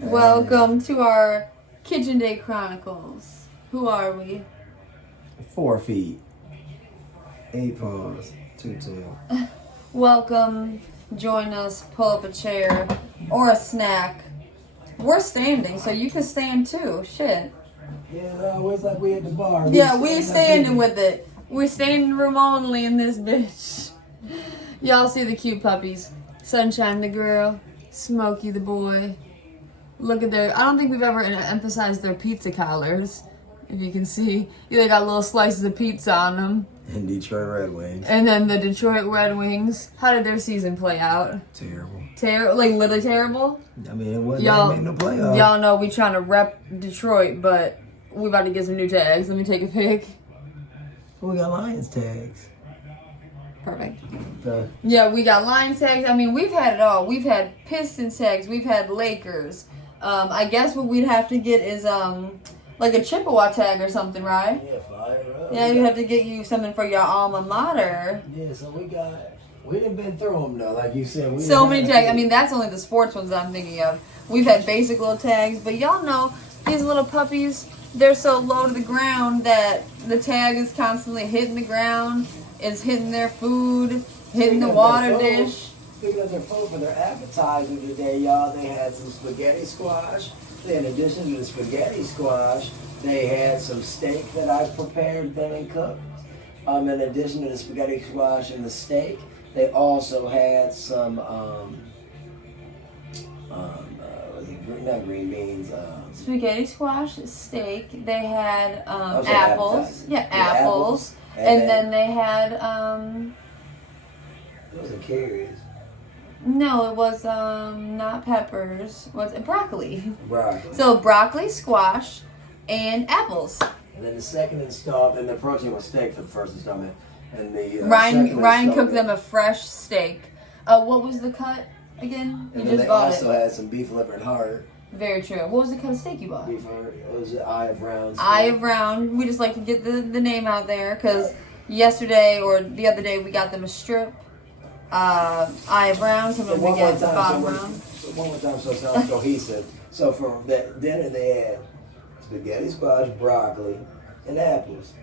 Welcome to our Kitchen Day Chronicles. Who are we? 4 feet, 8 paws, 2 tails. Welcome. Join us. Pull up a chair or a snack. We're standing, so you can stand too. Shit. Yeah, it's like we at the bar. Yeah, we standing with it. We're standing room only in this bitch. Y'all see the cute puppies. Sunshine the girl. Smokey the boy. Look at their... I don't think we've ever emphasized their pizza collars. If you can see. They got little slices of pizza on them. And Detroit Red Wings. And then the Detroit Red Wings. How did their season play out? Terrible. Like literally terrible? I mean, it wasn't making no playoffs. Y'all know we trying to rep Detroit, but we about to get some new tags. Let me take a pic. We got Lions tags. Perfect. Yeah, we got Lions tags. I mean, we've had it all. We've had Pistons tags. We've had Lakers. I guess what we'd have to get is like a Chippewa tag or something, right? Yeah, fire up. Yeah, you have to get you something for your alma mater. Yeah, so we done been through them though, like you said. So many tags. I mean, that's only the sports ones I'm thinking of. We've had basic little tags, but y'all know these little puppies, they're so low to the ground that the tag is constantly hitting the ground. It's hitting their food, hitting the water dish. Speaking of their food, for their appetizer today, y'all, they had some spaghetti squash. In addition to the spaghetti squash, they had some steak that I prepared them and cooked. In addition to the spaghetti squash and the steak, they also had some, not green beans. Spaghetti squash, steak. They had apples. Appetizer. Yeah, apples. And then they had Those are carrots. No, it was not peppers. Was it broccoli? Broccoli. So broccoli, squash, and apples. And then the second installment, and the protein was steak for the first installment. And the Ryan cooked them a fresh steak. What was the cut again? You just bought it. They also had some beef liver and heart. Very true. What was the cut of steak you bought? Beef heart. It was Eye of Round. Eye of Round. We just like to get the name out there because yesterday or the other day we got them a strip. Eye of Round. Sometimes we get the bottom round. One more time, so it sounds cohesive. So for that dinner, they had spaghetti squash, broccoli, and apples.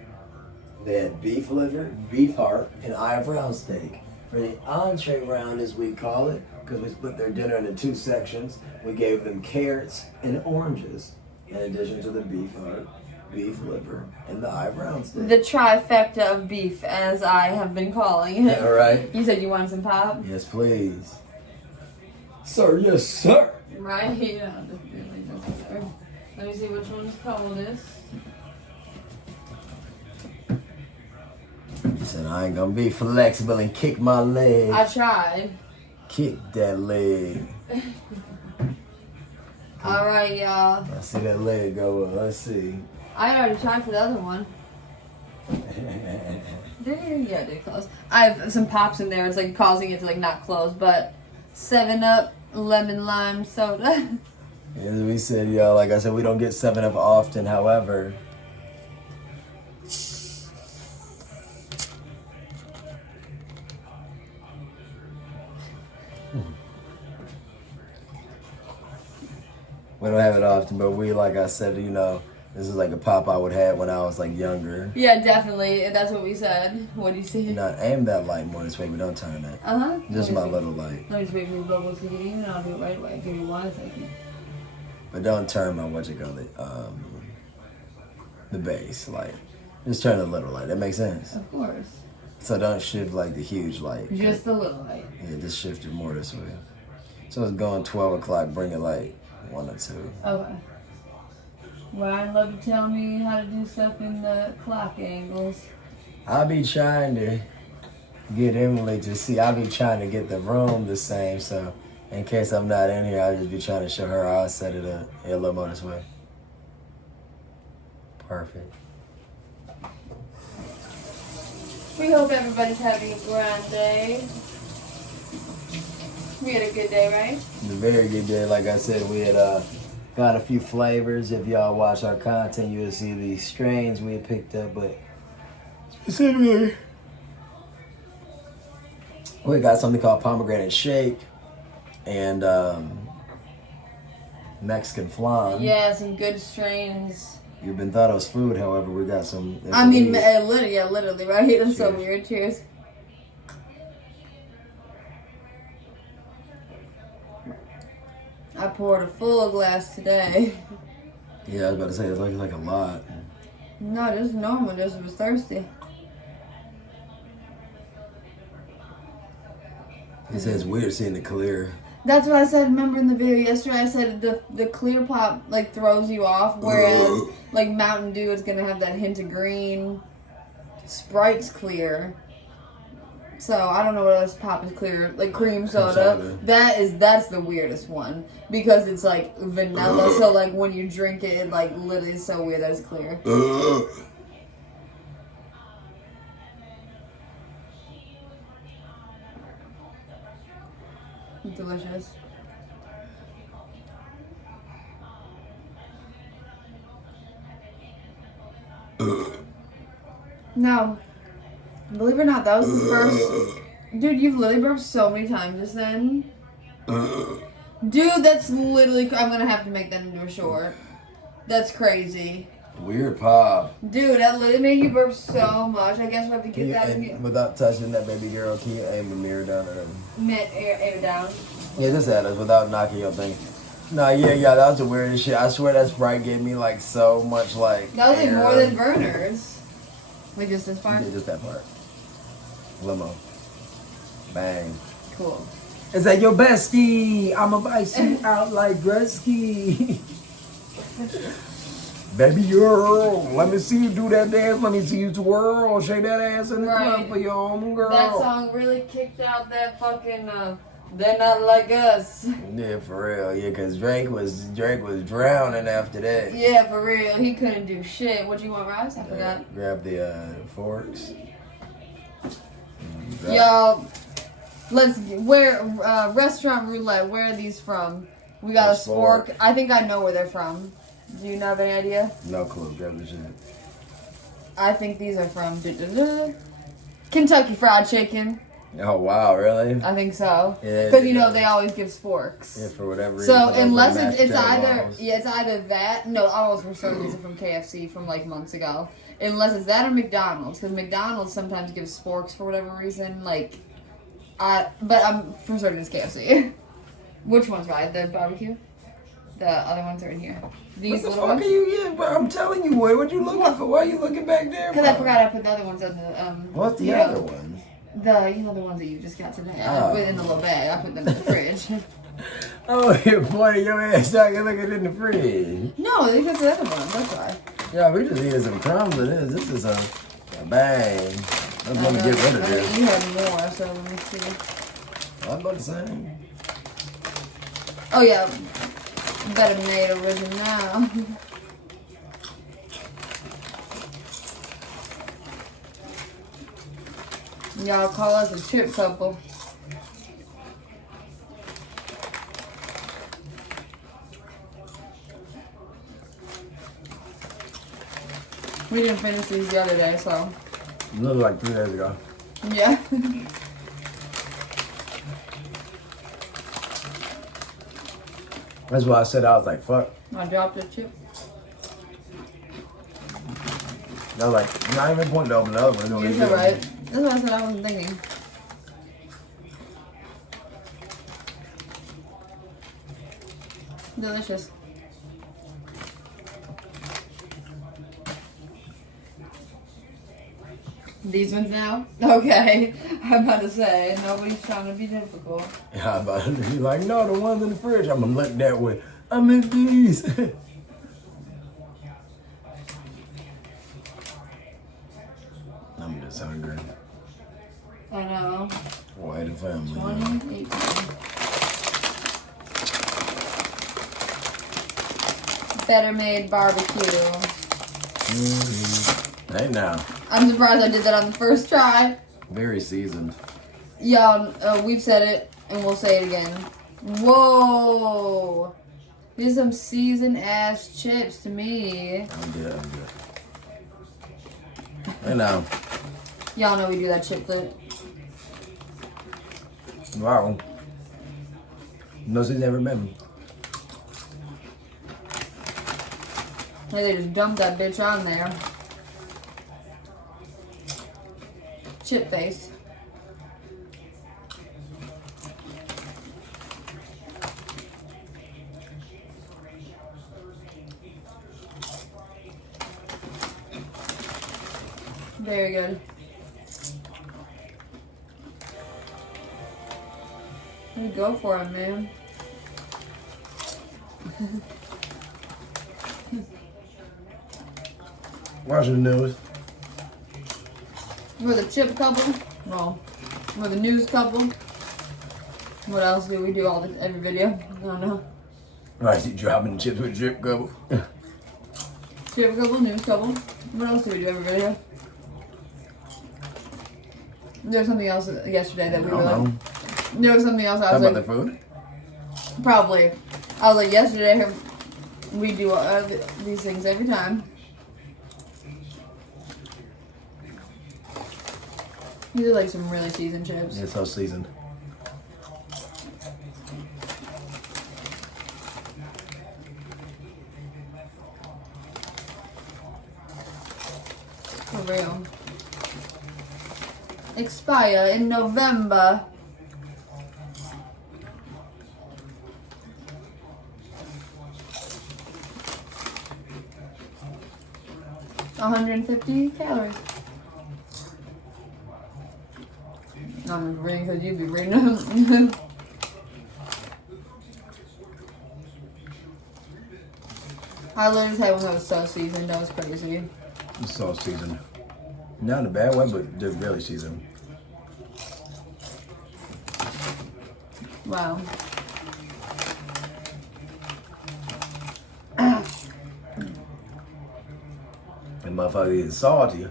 They had beef liver, beef heart, and Eye of Round steak. For the entree round, as we call it, because we split their dinner into 2 sections, we gave them carrots and oranges, in addition to the beef heart, beef liver, and the Eye of Round steak. The trifecta of beef, as I have been calling it. All right. You said you wanted some pop? Yes, please. Sir, yes, sir. Right? Yeah. Let me see which one's coldest. He said, I ain't gonna be flexible and kick my leg. I tried. Kick that leg. Alright, y'all. I see that leg go up. Let's see. I already tried for the other one. Yeah, it did close. I have some pops in there. It's like causing it to like not close, but 7-Up lemon lime soda. As we said, y'all, like I said, we don't get 7-Up often. However, we don't have it often, but we, like I said, you know, this is like a pop I would have when I was like younger. Yeah, definitely. That's what we said. What do you see? Not aim that light more this way, but don't turn that. Just my little light. Let me just wait for the bubbles to get in, and I'll do it right away. Give me 1 second. But don't turn my the base light. Just turn the little light. That makes sense. Of course. So don't shift like the huge light. Just the little light. Yeah, just shift it more this way. So it's going 12 o'clock. Bring it like 1 or 2. Okay. Ryan love to tell me how to do stuff in the clock angles. I'll be trying to get Emily to see. I'll be trying to get the room the same. So in case I'm not in here, I'll just be trying to show her how I set it up. Yeah, a little more this way. Perfect. We hope everybody's having a grand day. We had a good day, right? A very good day. Like I said, we had got a few flavors. If y'all watch our content, you'll see the strains we had picked up. But specifically, we got something called pomegranate shake. And Mexican flan. Yeah, some good strains. You've been thought as food, however, we got some. I mean, literally, right? It's so weird. Cheers. I poured a full glass today. Yeah, I was about to say, it's like a lot. No, this is normal. This was thirsty. He says it's weird seeing the clear. That's what I said. Remember in the video yesterday, I said the clear pop like throws you off, whereas like Mountain Dew is gonna have that hint of green. Sprite's clear. So I don't know what else pop is clear, like cream soda. That's the weirdest one because it's like vanilla. So like when you drink it, it like literally is so weird that it's clear. Delicious. No, believe it or not, that was the first. Dude, you've literally burped so many times just then. Dude, that's literally. I'm gonna have to make that into a short. That's crazy. Weird pop. Dude, that literally made you burp so much. I guess we'll have to get that in. Without touching that baby girl, can you aim the mirror down at him? Aim it down. Yeah, just at us without knocking your thing. No, yeah, that was the weirdest shit. I swear that Sprite gave me like so much like. That was like air. more than burners. Like just this part? Yeah, just that part. Limo. Bang. Cool. Is that your bestie? I'ma bite you out like Gretzky. Baby girl, let me see you do that dance. Let me see you twirl. Shake that ass in the club for your own girl. That song really kicked out that fucking, they're not like us. Yeah, for real. Yeah, because Drake was drowning after that. Yeah, for real. He couldn't do shit. What do you want, Rice? I forgot. Grab the forks. Y'all, restaurant roulette, where are these from? We got a spork. I think I know where they're from. Do you have any idea? No clue. Grab the shit. I think these are from Kentucky Fried Chicken. Oh, wow, really? I think so. Yeah. Because, you know, they always give sporks. Yeah, for whatever reason. So, unless it's either that. No, I was for some reason from KFC from, like, months ago. Unless it's that or McDonald's. Because McDonald's sometimes gives sporks for whatever reason. Like, but I'm for certain it's KFC. Which one's right? The barbecue? The other ones are in here. These what the little fuck ones? are you? Yeah, bro, I'm telling you, boy. What you looking for? Why are you looking back there? Because I forgot I put the other ones on the What's the other ones? The the ones that you just got today. I put in the little bag. I put them in the fridge. Oh, you're pointing your ass out. You're looking in the fridge. No, these are the other ones. That's why. Yeah, we just eating some crumbs of this. This is a bang. I'm gonna get rid of this. You have more, so let me see. I'm about to say. Oh yeah, better made original. Y'all call us a chip couple. We didn't finish these the other day, so. It looked like 3 days ago. Yeah. That's why I said I was like, fuck. I dropped a chip. I was like, not even pointing to open the other one. You're so right. That's what I said I wasn't thinking. Delicious. These ones now? Okay. I'm about to say, nobody's trying to be difficult. Yeah, I'm about to be like, no, the ones in the fridge. I'm gonna look that way. I'm in these. I'm just hungry. I know. White and family. 2018. Better made barbecue. Mm-hmm. Hey now. I'm surprised I did that on the first try. Very seasoned. Y'all, we've said it and we'll say it again. Whoa! These are some seasoned ass chips to me. I'm good. Hey now. Y'all know we do that chip flip. Wow. No, she's never met me. Hey, they just dumped that bitch on there. Chip face. Very good. You go for it, man. Watching the news. We're the chip couple. Well, we're the news couple. What else do we do every video? I don't know. Right, you dropping the chips with drip couple. Chip couple, news couple. What else do we do every video? There's something else yesterday that we were like. There was something else I was Talk like. about the food? Probably. I was like, yesterday we do these things every time. These are like some really seasoned chips. Yeah, it's all seasoned. For real. Expire in November. $150 calories. I'm reading because you'd be reading them. I literally had one that was so seasoned. That was crazy. It's all seasoned. Not in a bad way, but they're really seasoned. Wow. And motherfucker is salty.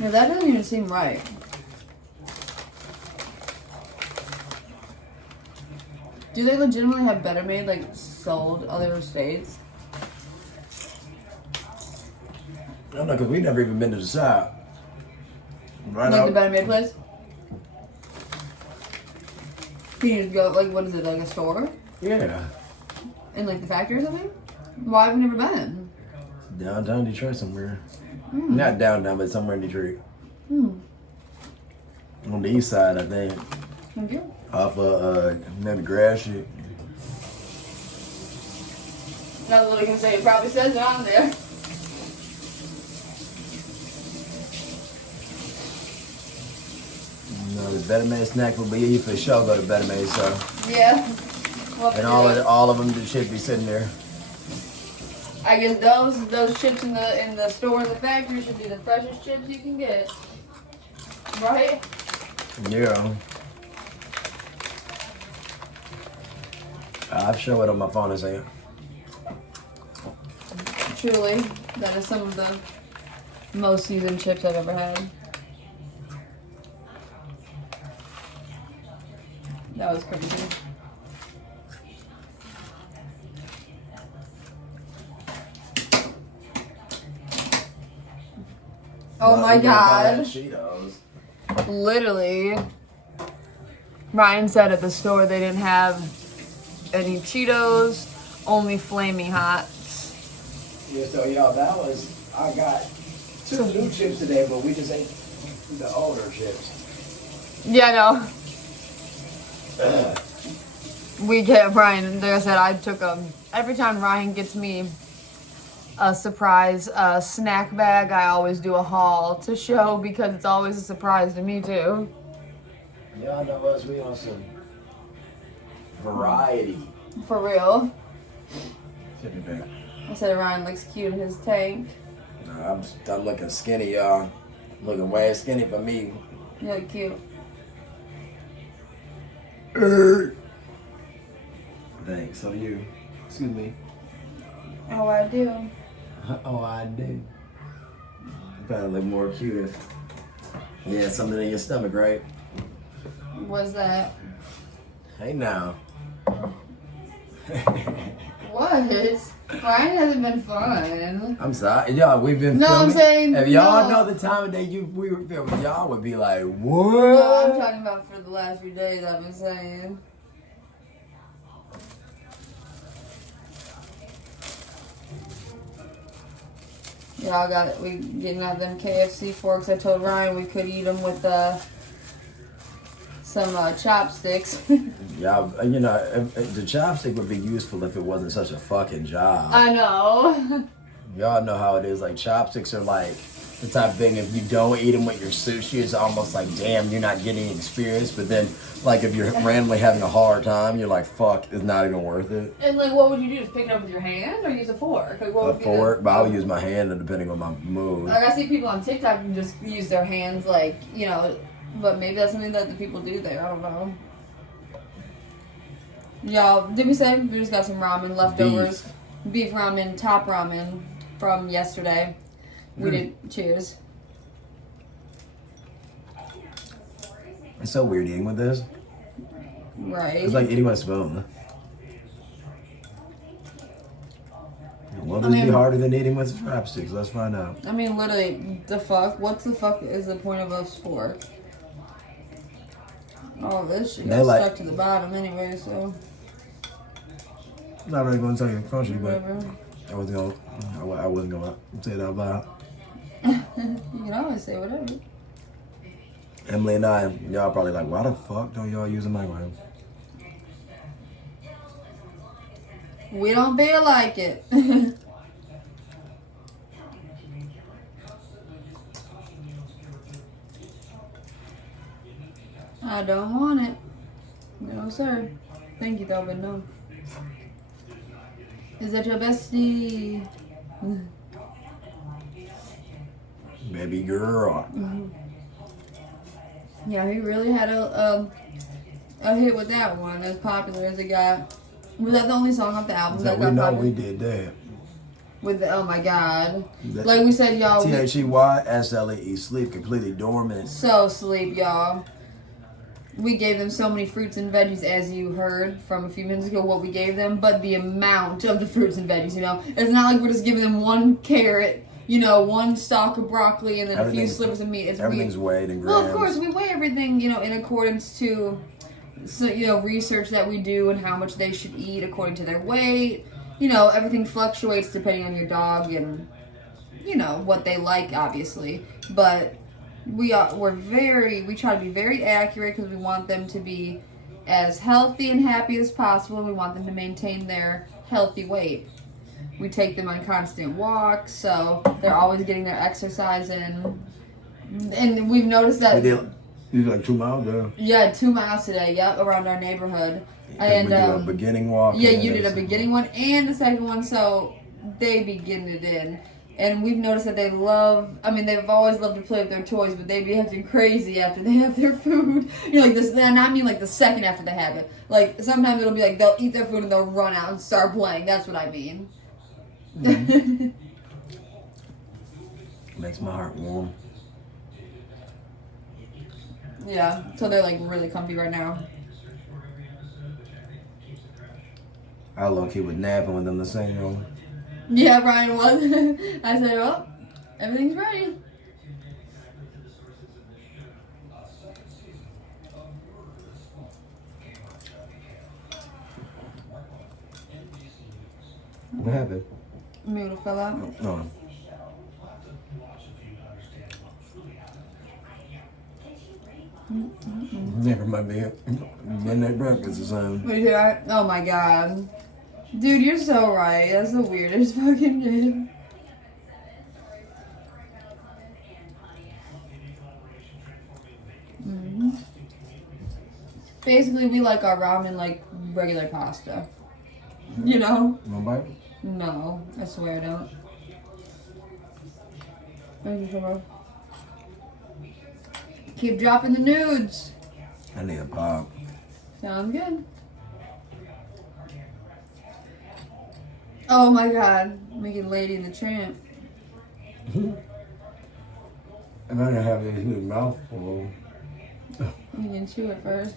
Yeah, that doesn't even seem right. Do they legitimately have Better Made like sold other states? I don't know, because we've never even been to the side. Right Like out. the Better Made place? Can you just go, like, what is it, like a store? Yeah. In like the factory or something? Why have we never been? Downtown Detroit somewhere. Not downtown, but somewhere in Detroit. On the east side, I think. Thank you. Off of maybe grass shit. I was literally gonna say it probably says it on there. No, the Better Made snack will be you for sure go to Better Made, so. Yeah. Well, And all of them should be sitting there. I guess those chips in the store in the factory should be the freshest chips you can get. Right? Yeah. I'll show it on my phone and say, Truly, that is some of the most seasoned chips I've ever had. That was crazy. Oh my god. Cheetos. Literally, Ryan said at the store they didn't have any Cheetos, only Flaming Hots. Yeah, so y'all, I got 2 new chips today, but we just ate the older chips. Yeah, no. We get Ryan, like I said, I took every time Ryan gets me a surprise snack bag, I always do a haul to show because it's always a surprise to me too. Y'all know us, we on some variety. For real. Should be back. I said Ryan looks cute in his tank. No, I'm looking skinny, y'all. Looking way skinny for me. You look cute. Thanks, so you. Excuse me. Oh, I do. Oh, I do. Gotta look more cute. Yeah, something in your stomach, right? What's that? Hey now. What? Ryan hasn't been fun. I'm sorry. Y'all, we've been No, filming. I'm saying If y'all no. know the time of day we were filming, y'all would be like, what? No, I'm talking about for the last few days, I've been saying. Yeah, we getting out them KFC forks. I told Ryan we could eat them with some chopsticks. Yeah, you know, the chopstick would be useful if it wasn't such a fucking job. I know. Y'all know how it is. Like, chopsticks are like the type of thing, if you don't eat them with your sushi, it's almost like, damn, you're not getting experience. But then, like, if you're randomly having a hard time, you're like, fuck, it's not even worth it. And, like, what would you do? Just pick it up with your hand or use a fork? Like, what would A fork, but I'll use my hand depending on my mood. Like, I see people on TikTok who just use their hands, like, you know, but maybe that's something that the people do there. I don't know. Y'all, did we say we just got some ramen leftovers? Beef ramen, top ramen from yesterday. We did. Cheers. It's so weird eating with this. Right. It's like eating with a spoon. Will this be harder than eating with chopsticks? Let's find out. I mean, literally, the fuck? What the fuck is the point of a fork? Oh, this shit got stuck to the bottom anyway, so. I'm not really going to tell you crunchy, but Whatever. I wasn't going to say that out loud. You can always say whatever. Emily and I, y'all probably like, why the fuck don't y'all use a microwave? We don't feel like it. I don't want it. No, sir. Thank you, though, but no. Is that your bestie? Baby girl. Yeah, he really had a hit with that one, as popular as it got. Was that the only song off the album that we got know popular? we did that. With the, oh my god. Like we said, y'all. THEYSLEE, sleep completely dormant. So sleep, y'all. We gave them so many fruits and veggies, as you heard from a few minutes ago, what we gave them, but the amount of the fruits and veggies, you know. It's not like we're just giving them one carrot, you know, one stalk of broccoli, and then a few slivers of meat. Everything's weighed in grams. Well, of course, we weigh everything, you know, in accordance to, so, you know, research that we do and how much they should eat according to their weight. You know, everything fluctuates depending on your dog and, you know, what they like, obviously. But we try to be very accurate because we want them to be as healthy and happy as possible. And we want them to maintain their healthy weight. We take them on constant walks, so they're always getting their exercise in. And we've noticed that. You did like 2 miles, yeah. Yeah, 2 miles today. Yep, around our neighborhood. And we did a beginning walk. Yeah, you did a beginning one and a second one, so they be getting it in. And we've noticed that they've always loved to play with their toys, but they be acting crazy after they have their food. You know, like this, and I mean like the second after they have it. Like, sometimes it'll be like they'll eat their food and they'll run out and start playing. That's what I mean. Mm-hmm. Makes my heart warm. Yeah, so they're like really comfy right now. I low-key was napping with them in the same room. Yeah, Brian was. I said, well, everything's ready. What happened? Noodle fell out. No. Never mind me. Midnight breakfast is on. Wait, oh my god. Dude, you're so right. That's the weirdest fucking shit. Mm-hmm. Basically, we like our ramen like regular pasta. You know? You want a bite? No, I swear I don't. Thank you so much. Keep dropping the nudes. I need a pop. Sounds good. Oh my god, making Lady and the Tramp. And I didn't have this new mouthful. You can chew it first.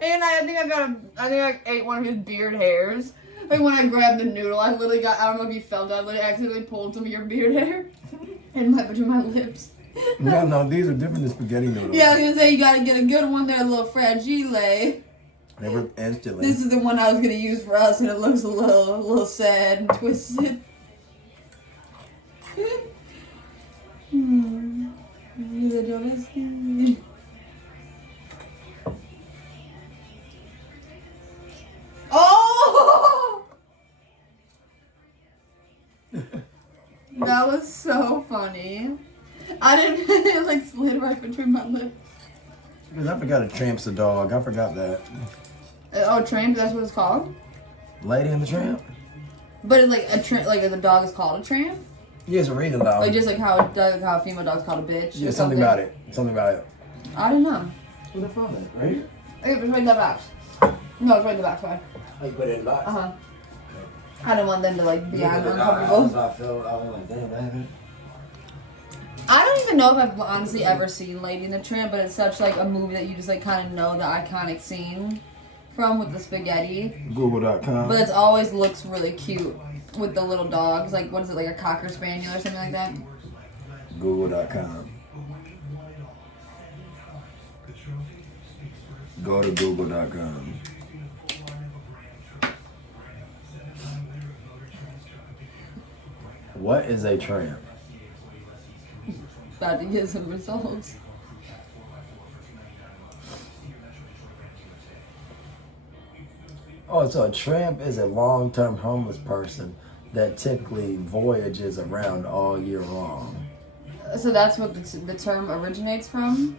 And I think I ate one of his beard hairs. Like when I grabbed the noodle, I literally got, I don't know if you felt it, I literally accidentally pulled some of your beard hair and went between my lips. No, these are different than spaghetti noodles. Yeah, I was gonna say you gotta get a good one there, a little fragile. They were instantly. This is the one I was gonna use for us, and it looks a little sad and twisted. Oh! That was so funny. I didn't it like slid right between my lips. Because I forgot a Tramp's a dog. I forgot that. Oh, Tramp, that's what it's called? Lady and the Tramp? But it's like a tramp, like the dog is called a tramp? Yeah, it's a reason dog. Like just like how a female dog's called a bitch. Yeah, something about it. Something about it. I don't know. Where's the phone at? Right here? Okay, it's right in the box. No, it's right in the box, sorry. Oh, you put it in the box? Uh-huh. I don't want them to like be Yeah, uncomfortable. I was like, damn, I haven't. I don't even know if I've honestly ever seen Lady and the Tramp, but it's such like a movie that you just like kind of know the iconic scene from with the spaghetti. Google.com. But it always looks really cute with the little dogs. Like, what is it, like a Cocker Spaniel or something like that? Google.com. Go to Google.com. What is a tramp? About to get some results. Oh, so a tramp is a long-term homeless person that typically voyages around all year long. So that's what the term originates from?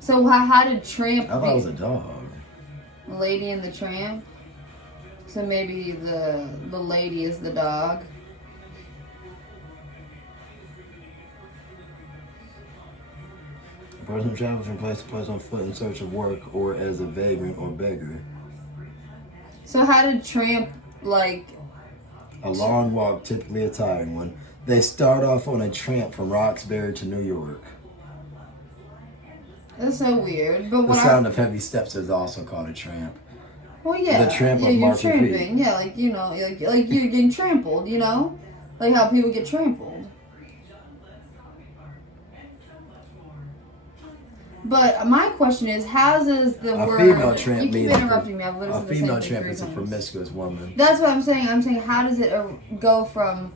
So how did tramp I thought it was a dog. Lady and the Tramp? So maybe the lady is the dog. A person who travels from place to place on foot in search of work or as a vagrant or beggar. So how did tramp, like... A long walk, typically a tired one. They start off on a tramp from Roxbury to New York. That's so weird. But The when sound of heavy steps is also called a tramp. Well, yeah. The tramp yeah, of you're marching tramping. feet. Yeah, like, you know, like you're getting trampled, you know? Like how people get trampled. But my question is, how does the A word... female tramp You keep means interrupting me. I've a listened to the female same thing tramp 3 is a times. promiscuous woman. That's what I'm saying. I'm saying, how does it go from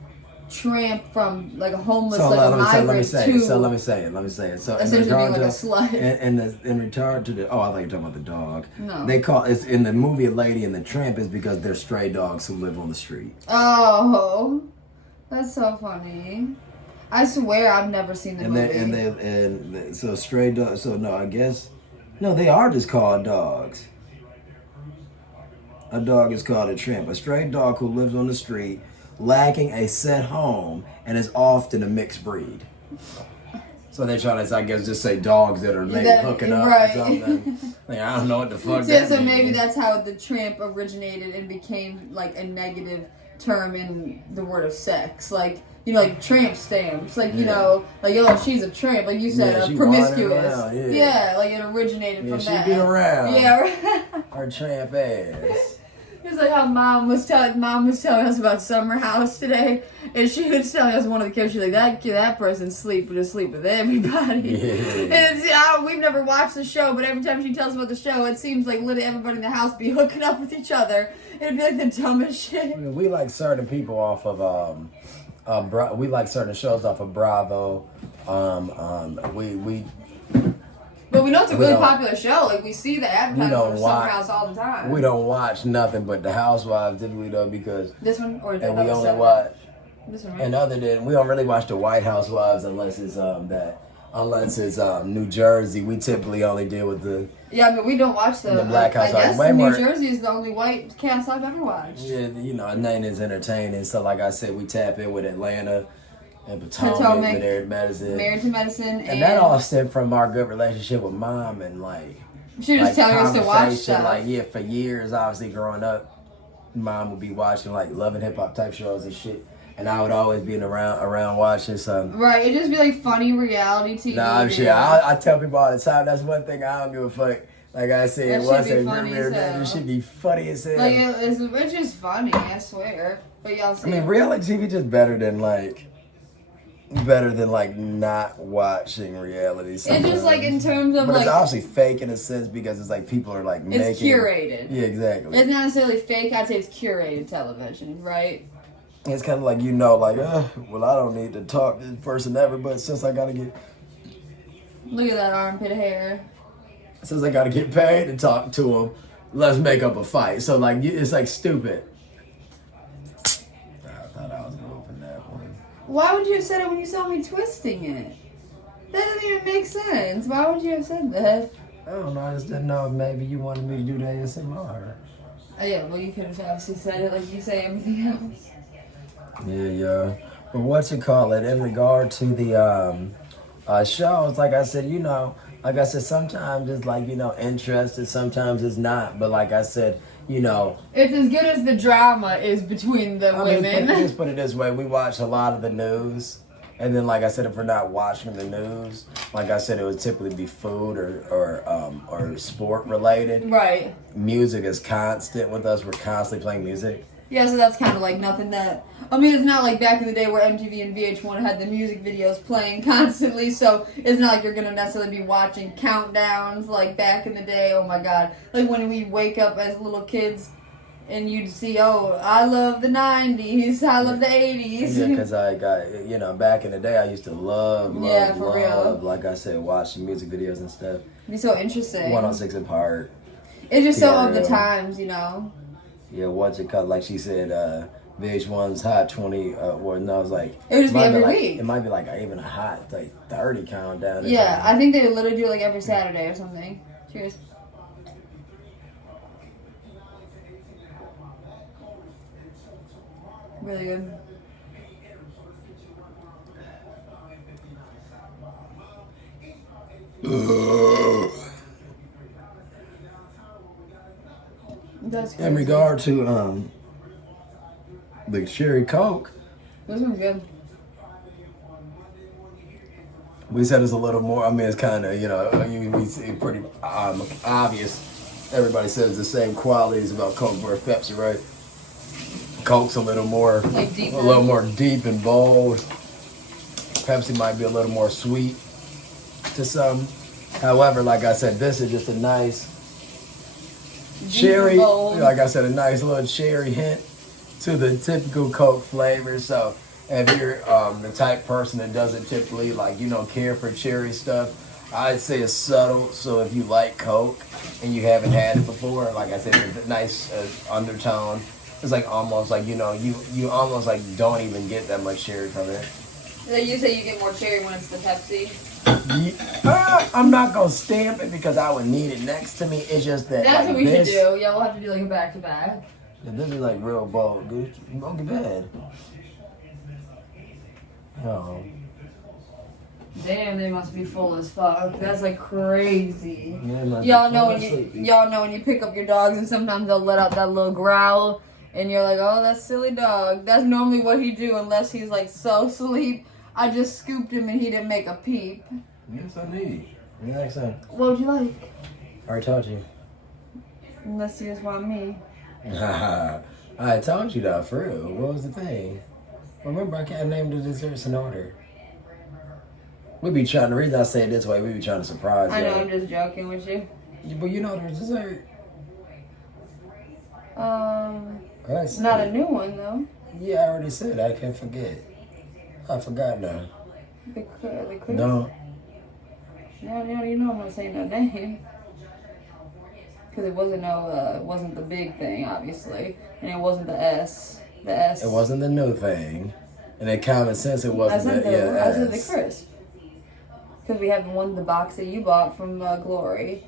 tramp, from like a homeless, So like a let me migrant say to... it. So let me say it. So in essentially being regard like to, a slut. in regard to the, oh, I thought you were talking about the dog. No. They call it's in the movie Lady and the Tramp is because they're stray dogs who live on the street. Oh, that's so funny. I swear I've never seen the movie. So stray dogs. So no, I guess no, they are just called dogs. A dog is called a tramp. A stray dog who lives on the street, lacking a set home, and is often a mixed breed. So they're trying to, I guess, just say dogs that are maybe hooking up right. or something. Like, I don't know what the fuck Yeah, that so means. maybe that's how the tramp originated and became like a negative term in the word of sex. Like, you know, like tramp stamps. Like, you know, like, oh, she's a tramp. Like you said, Yeah, a she promiscuous. wandering around, like it originated from she that. be around. Yeah, right. Her tramp ass. It's like how mom was telling us about Summer House today, and she was telling us one of the kids, she's like, that person sleep with everybody. Yeah. And it's, we've never watched the show, but every time she tells us about the show, it seems like literally everybody in the house be hooking up with each other. It'd be like the dumbest shit. I mean, we like certain people off of we like certain shows off of Bravo. But we know it's a We really don't- popular show. Like we see the advertising don't for Summer watch- House all the time. We don't watch nothing but the Housewives, did we though? Because This one or and we another only seven? watch. This one, right? And other than we don't really watch the White Housewives unless it's New Jersey. We typically only deal with the Yeah, but we don't watch the Black House. I guess Way New more- Jersey is the only white cast I've ever watched. yeah, you know, name is entertaining. So like I said, we tap in with Atlanta and Potomac and Married Medicine. Married to Medicine, And that all stemmed from our good relationship with Mom and like she was telling us to watch conversation. stuff. Like yeah, for years, obviously growing up, Mom would be watching like Love and Hip Hop type shows and shit. And I would always be around watching some. Right, it'd just be like funny reality TV. Nah, shit. I tell people all the time. That's one thing I don't give a fuck. Like I said, That it should was be a funny as hell. it should be funny as hell. Like, it's just funny, I swear. But y'all see. I mean, reality TV just better than like not watching reality. It's just like in terms of but like. it's obviously fake in a sense because it's like people are like making. It's curated. Yeah, exactly. It's not necessarily fake. I'd say it's curated television, right? It's kind of like well, I don't need to talk to this person ever, but since I gotta get. Look at that armpit hair. Since I gotta get paid to talk to him, let's make up a fight. So like, it's like stupid. I thought I was gonna open that one. Why would you have said it when you saw me twisting it? That doesn't even make sense. Why would you have said that? I don't know. I just didn't know if maybe you wanted me to do the ASMR. Oh, yeah, well, you could have obviously said it like you say everything else. Yeah. But what's it called? In regard to the shows, like I said, sometimes it's like, interested, sometimes it's not. But like I said, It's as good as the drama is between the women. Let's put it this way. We watch a lot of the news. And then, like I said, if we're not watching the news, like I said, it would typically be food or sport related. Right. Music is constant with us. We're constantly playing music. Yeah, so that's kind of like nothing that... I mean, it's not like back in the day where MTV and VH1 had the music videos playing constantly, so it's not like you're going to necessarily be watching countdowns like back in the day. Oh my god. Like when we wake up as little kids and you'd see, oh, I love the 90s, I love the 80s. Yeah, because I got, back in the day, I used to love, real. like I said, watching music videos and stuff. It'd be so interesting. 106 and Park. It's just so of the times, Yeah, what's it called? Like she said, VH1's Hot 20, it was like... It would just be every week. It might be like even a hot, 30 countdown. Yeah, I think they literally do it like every Saturday or something. Cheers. Really good. That's crazy. In regard to the cherry Coke, this one's good. we said it's a little more. I mean, it's kind of we see pretty obvious. Everybody says the same qualities about Coke versus Pepsi, right? Coke's a little more, like deeper. a little more deep and bold. Pepsi might be a little more sweet to some. However, like I said, this is just a nice cherry. Like I said, a nice little cherry hint to the typical Coke flavor. So if you're the type person that doesn't typically care for cherry stuff, I'd say it's subtle. So if you like Coke and you haven't had it before, like I said, there's a nice undertone. It's like almost like you almost like don't even get that much cherry from it. So you say you get more cherry when it's the Pepsi? I'm not gonna stamp it because I would need it next to me. It's just that that's what we should do. Yeah, we'll have to do like a back to back. This is like real bold, dude. Don't get bad. Oh. Damn, they must be full as fuck. That's like crazy. Yeah, y'all know when you pick up your dogs and sometimes they'll let out that little growl and you're like, oh, that's silly dog. That's normally what he do unless he's like so asleep. I just scooped him and he didn't make a peep. Yes, I need. Next time. What would you like? I already told you. Unless you just want me. I told you that for real. What was the thing? Remember, I can't name the desserts in order. We be trying, the reason I say it this way, we be trying to surprise you. I know, I'm just joking with you. But you know there's dessert. Not a new one though. Yeah, I already said I can't forget. I forgot now. The crisp? No. No, you know I'm not saying no name. Because it wasn't the big thing, obviously. And it wasn't the S. The S. It wasn't the new thing. And in common sense, it wasn't I said the crisp. Because we have the box that you bought from Glory.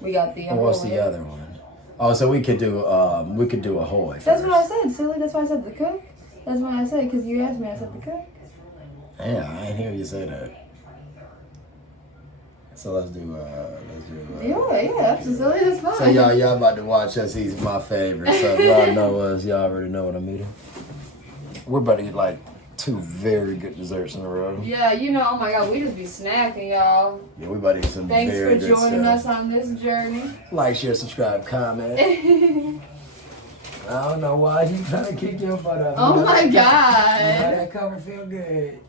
We got the other what's the other one? Oh, so we could do Ahoy first. That's what I said, silly. That's why I said the cook. That's what I said, because you asked me, I said the cook. Yeah, I didn't hear you say that. So let's do yeah, absolutely, that's fine. So y'all about to watch us. He's my favorite. So if y'all know us, y'all already know what I'm eating. We're about to eat like 2 very good desserts in a row. Yeah, you know, oh my god, we just be snacking, y'all. Yeah, we about to eat some Thanks very for good joining stuff. us on this journey. Like, share, subscribe, comment. I don't know why you trying to kick your butt up. Oh my god. That cover feel good.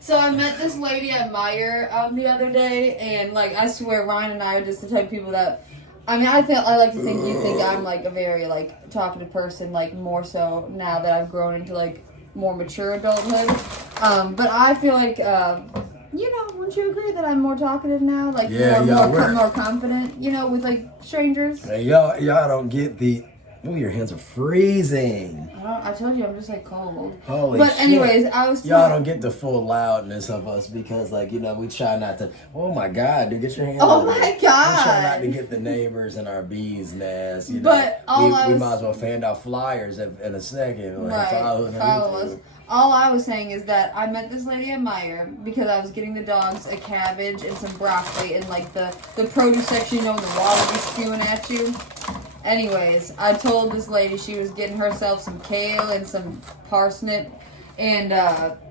So I met this lady at Meijer the other day, and like I swear, Ryan and I are just the type of people that. I mean, I like to think you think I'm like a very like talkative person, like more so now that I've grown into like more mature adulthood. But I feel like you know, wouldn't you agree that I'm more talkative now? Like more confident, you know, with like strangers. Hey, y'all don't get the. Oh, your hands are freezing. I told you I'm just like cold. Holy but shit. anyways, I was. Y'all don't get the full loudness of us because, like, you know, we try not to. Oh my God, dude, get your hands. Oh my God. We try not to get the neighbors and our bees' nest. You know? But we might as well fan out flyers in a second. Like, follow us. All I was saying is that I met this lady at Meijer because I was getting the dogs a cabbage and some broccoli in like the produce section, you know, when the water be spewing at you. Anyways, I told this lady she was getting herself some kale and some parsnip, and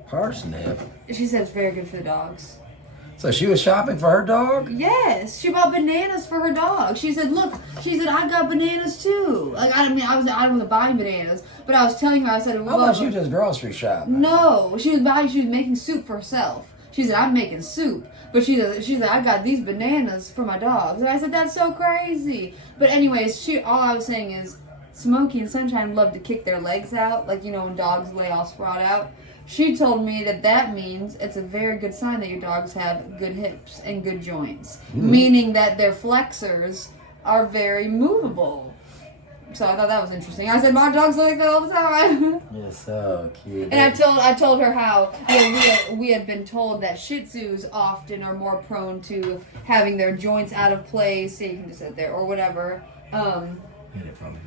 parsnip. She said it's very good for the dogs. So she was shopping for her dog? Yes, she bought bananas for her dog. She said, "Look," she said, "I got bananas too." Like I wasn't buying bananas, but I was telling her. I said, "How about you just grocery shopping?" No, she was making soup for herself. She said, "I'm making soup." But she said, "I got these bananas for my dogs." And I said, "That's so crazy." But anyways, all I was saying is, Smokey and Sunshine love to kick their legs out, like, you know, when dogs lay all spread out. She told me that means it's a very good sign that your dogs have good hips and good joints, meaning that their flexors are very movable. So I thought that was interesting. I said, my dogs like that all the time. You're so cute. And I told her how we had been told that Shih Tzus often are more prone to having their joints out of place. So you can just sit there or whatever. Get it from me.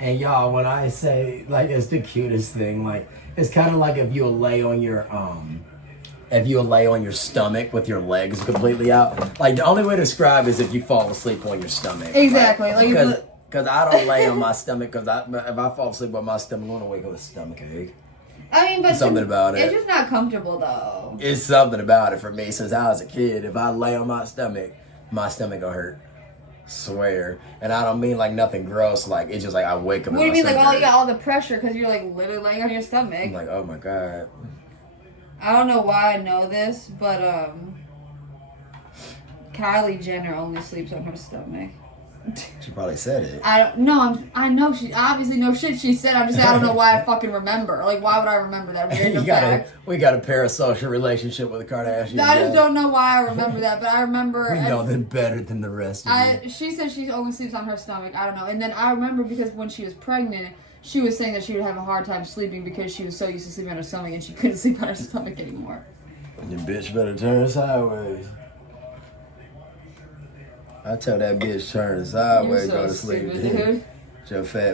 And y'all, when I say like it's the cutest thing, like it's kind of like if you'll lay on your stomach with your legs completely out. Like the only way to describe is if you fall asleep on your stomach. Exactly. Because I don't lay on my stomach because if I fall asleep on my stomach, I'm going to wake up with a stomach ache. I mean, but There's something about it. It's just not comfortable though. It's something about it for me since I was a kid. If I lay on my stomach gonna hurt. Swear. And I don't mean like nothing gross. Like it's just like I wake up. What do you mean? Like you got all the pressure because you're like literally laying on your stomach. I'm like, oh my God. I don't know why I know this, but Kylie Jenner only sleeps on her stomach. She probably said it. I know she obviously knows shit she said. I'm just saying I don't know why I fucking remember. Like why would I remember that random fact? We got a parasocial relationship with the Kardashians. I just don't know why I remember that, but I remember. We know them better than the rest of you. She said she only sleeps on her stomach. I don't know. And then I remember because when she was pregnant, she was saying that she would have a hard time sleeping because she was so used to sleeping on her stomach and she couldn't sleep on her stomach anymore. Your bitch better turn sideways. I tell that bitch turn sideways, go to sleep. Stupid,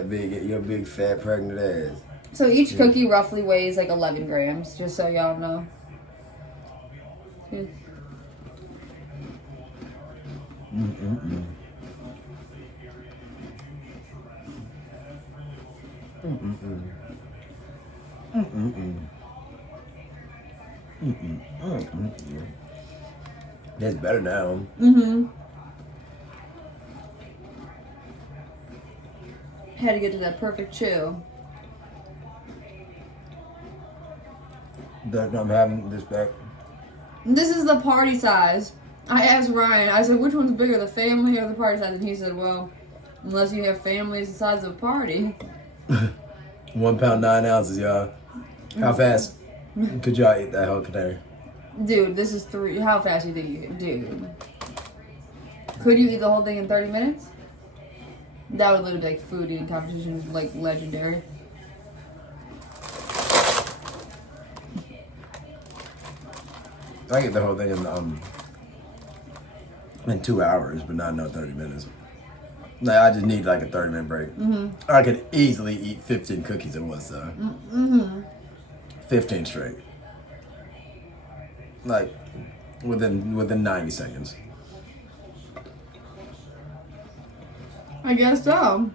dude. Your big fat pregnant ass. So each cookie roughly weighs like 11 grams, just so y'all know. That's better now. Had to get to that perfect chew. I'm having this back. This is the party size. I asked Ryan, I said, which one's bigger, the family or the party size? And he said, well, unless you have families the size of a party. 1 pound 9 ounces, y'all. How fast could y'all eat that whole container? Dude, this is 3. How fast do you think you can? Dude. Could you eat the whole thing in 30 minutes? That would literally make food eating competitions like legendary. I get the whole thing in 2 hours, but not 30 minutes. Like I just need like a 30-minute break. I could easily eat 15 cookies at once though. 15 straight. Like within 90 seconds. I guess so.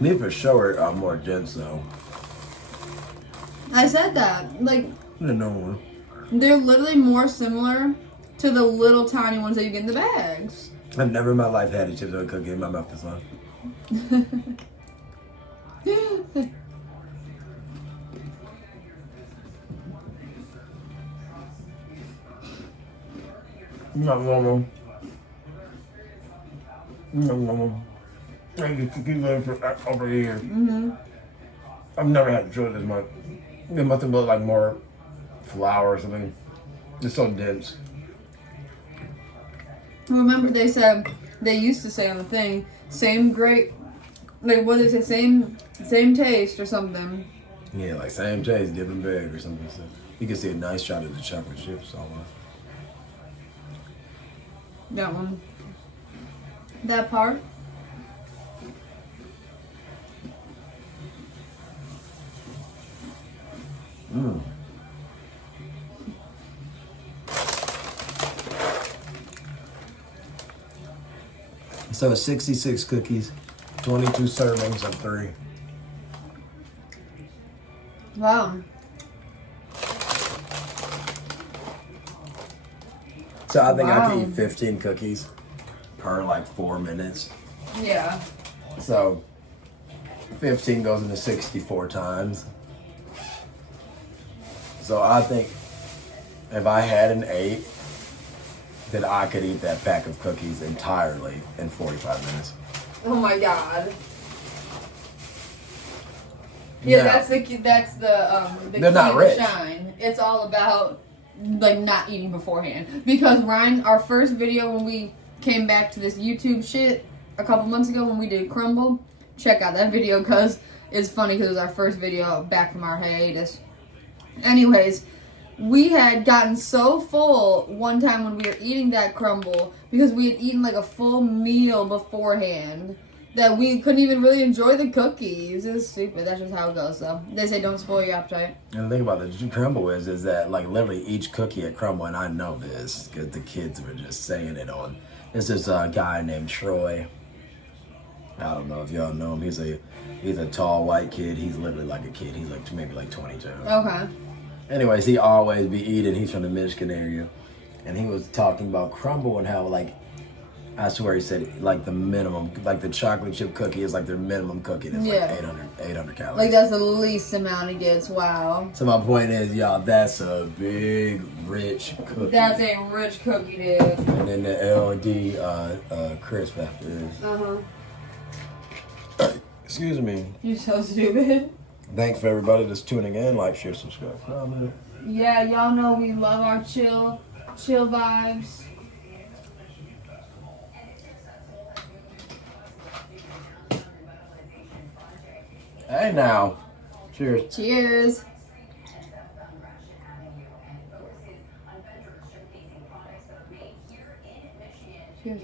These for sure are more dense though. I said that. Like, The normal one. they're literally more similar to the little tiny ones that you get in the bags. I've never in my life had a chips or a cookie in my mouth this long. Not normal. Not normal. I get cookie live for over a year. Mm-hmm. I've never had to chew it this much. It must have been like more flour or something. It's so dense. Remember they used to say on the thing, same great, like what is it, same taste or something. Yeah, like same taste, different bag or something. So you can see a nice shot of the chocolate chips almost. That one. That part. Mmm. So it's 66 cookies, 22 servings of 3. Wow. So I think I Wow. can eat 15 cookies per like 4 minutes. Yeah. So 15 goes into 64 times. So I think if I had an 8, that I could eat that pack of cookies entirely in 45 minutes. Oh my god. Yeah, Now, that's the they're key not to rich. shine. It's all about like not eating beforehand. Because Ryan, our first video when we came back to this YouTube shit a couple months ago when we did crumble, check out that video because it's funny because it was our first video back from our hiatus. Anyways, we had gotten so full one time when we were eating that crumble because we had eaten like a full meal beforehand that we couldn't even really enjoy the cookies. It was stupid. That's just how it goes, though. They say don't spoil your appetite. And the thing about the crumble is that like literally each cookie at crumble, and I know this because the kids were just saying it on. This is a guy named Troy. I don't know if y'all know him. He's a tall white kid. He's literally like a kid. He's like maybe like 22. Okay. Anyways, he always be eating. He's from the Michigan area, and he was talking about crumble and how like I swear he said like the minimum, like the chocolate chip cookie is like their minimum cookie. That's Yeah. like 800 calories. Like that's the least amount he gets. Wow. So my point is, y'all, that's a big, rich cookie. That's a rich cookie, dude. And then the LD crisp after this. Excuse me. You're so stupid. Thanks for everybody that's tuning in. Like, share, subscribe, comment. Yeah, y'all know we love our chill vibes. Hey now. Cheers. Cheers. Cheers.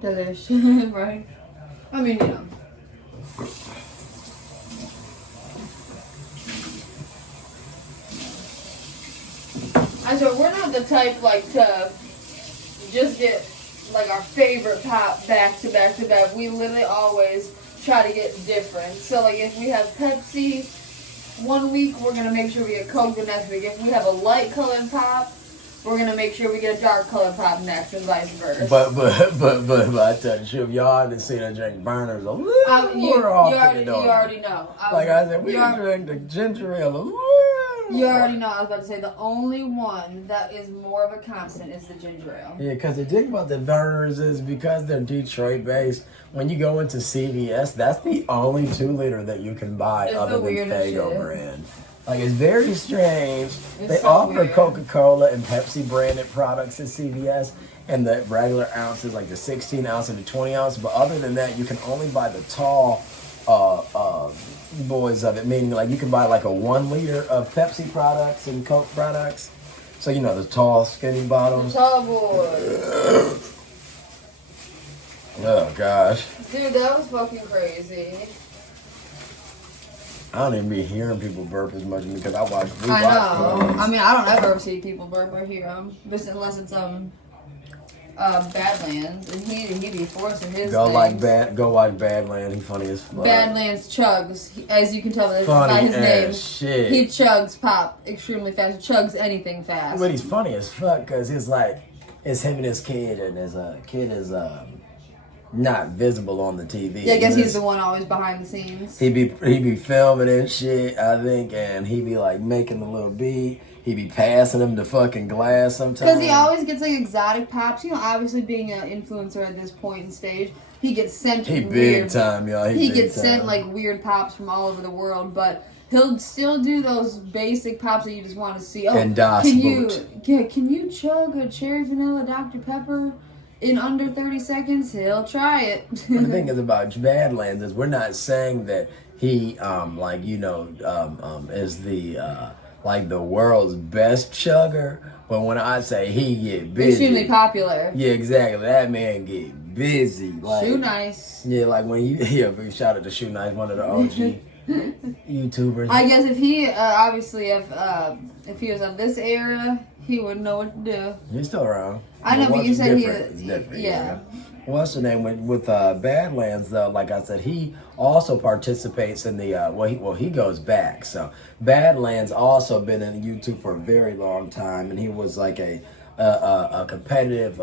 Delicious, right? I mean, you know. I said we're not the type like to just get like our favorite pop back to back to back. We literally always try to get different. So like if we have Pepsi one week, we're gonna make sure we get Coke the next week. If we have a light colored pop, we're gonna make sure we get a dark colored pop next, and vice versa. But I tell you, if y'all hadn't seen her drink Burners a little you more often already than you already know. Like I said, we you can drink the ginger ale a little You more. already know. I was about to say the only one that is more of a constant is the ginger ale. Yeah, because the thing about the Burners is because they're Detroit based, when you go into CVS, that's the only 2-liter that you can buy It's other the than weirdest Faygo shit. brand. Like, it's very strange. They so offer weird. Coca-Cola and Pepsi branded products at CVS, and the regular ounces, like the 16 ounce and the 20 ounce. But other than that, you can only buy the tall boys of it, meaning like you can buy like a 1 liter of Pepsi products and Coke products. So, you know, the tall, skinny bottles. Tall boy. Oh, gosh. Dude, that was fucking crazy. I don't even be hearing people burp as much because I watch. I know. I mean, I don't ever see people burp or hear them, unless it's Badlands, and he be forcing his Go things. go watch Badlands. He's funny as fuck. Badlands chugs, as you can tell by Funny his name. shit. He chugs pop extremely fast. He chugs anything fast. But he's funny as fuck because it's like it's him and his kid, and his kid is not visible on the TV. Yeah, I guess he's the one always behind the scenes. He be filming and shit, I think, and he be like making the little beat. He be passing him the fucking glass sometimes. Because he always gets like exotic pops. You know, obviously being an influencer at this point in stage, he gets sent He weird. big time, y'all. He gets sent like weird pops from all over the world, but he'll still do those basic pops that you just want to see. Oh, And Das can Boot. can you chug a cherry vanilla Dr. Pepper in under 30 seconds? He'll try it. The thing is about Badlands is we're not saying that he is the like the world's best chugger, but when I say he get busy, Extremely popular. yeah, exactly. That man get busy. Like, Shoe Nice. Yeah, like when we shout out to Shoe Nice, one of the OG YouTubers. I guess if he obviously if he was of this era, he would know what to do. He's still around. I know, but you said it's different. yeah. What's the name with Badlands though? Like I said, he also participates in the he goes back. So Badlands also been in YouTube for a very long time, and he was like a competitive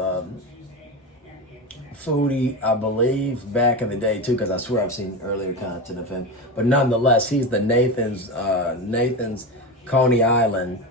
foodie, I believe, back in the day too. Because I swear I've seen earlier content of him. But nonetheless, he's the Nathan's Coney Island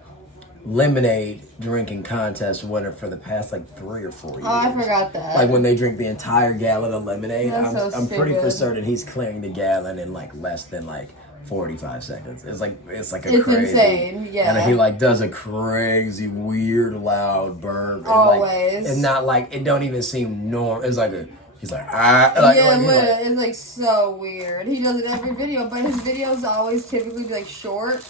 lemonade drinking contest winner for the past like 3 or 4 years. Oh, I forgot that. Like when they drink the entire gallon of lemonade, That's I'm so pretty for stupid. certain he's clearing the gallon in like less than like 45 seconds. It's like It's crazy. insane, yeah. And he like does a crazy weird loud burp. And, Always. Like, and not like it don't even seem normal. It's like he's like like, yeah, like, he's literally, like, it's like so weird. He does it every video, but his videos always typically be like short.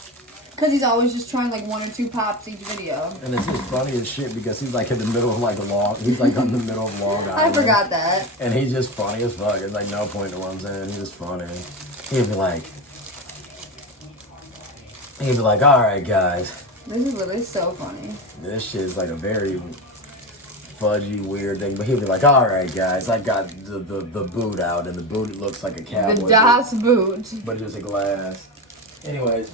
Because he's always just trying like 1 or 2 pops each video. and it's just funny as shit because he's like in the middle of like a long. He's like on the middle of Long Island. I forgot that. And he's just funny as fuck. It's like no point to what I'm saying. He's just funny. He'd be like, all right, guys. This is literally so funny. This shit is like a very fudgy, weird thing. But he'll be like, all right, guys. I got the boot out, and the boot looks like a cowboy The Das Boot. boot, but just a glass. Anyways.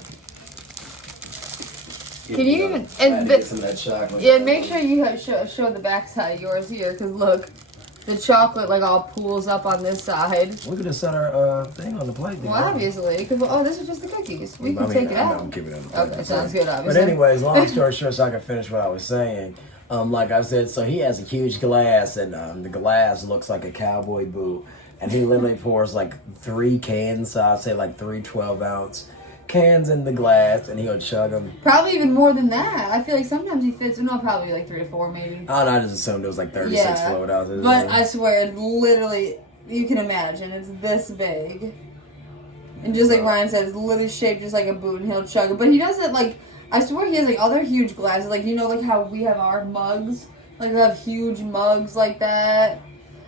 Can you even... Get some of that chocolate. Yeah, make sure you show the back side of yours here, because look, the chocolate like all pools up on this side. We could have set our thing on the plate. Well, obviously, because this is just the cookies. We can I mean, take it out. I'm keeping it on the plate. Okay, sounds good, But obviously. anyways, long story short, so I can finish what I was saying. Like I said, so he has a huge glass, and the glass looks like a cowboy boot. And he literally pours like 3 cans, so I'd say like 3 12-ounce cans in the glass, and he'll chug them. Probably even more than that. I feel like sometimes he fits, no, probably like 3 or 4 maybe. I don't know, I just assumed it was like 36 fluid ounces. But I swear, it's literally, you can imagine, it's this big. And just like Ryan said, it's literally shaped just like a boot, and he'll chug it. But he doesn't like, I swear he has like other huge glasses, like, you know, like how we have our mugs? Like we have huge mugs like that.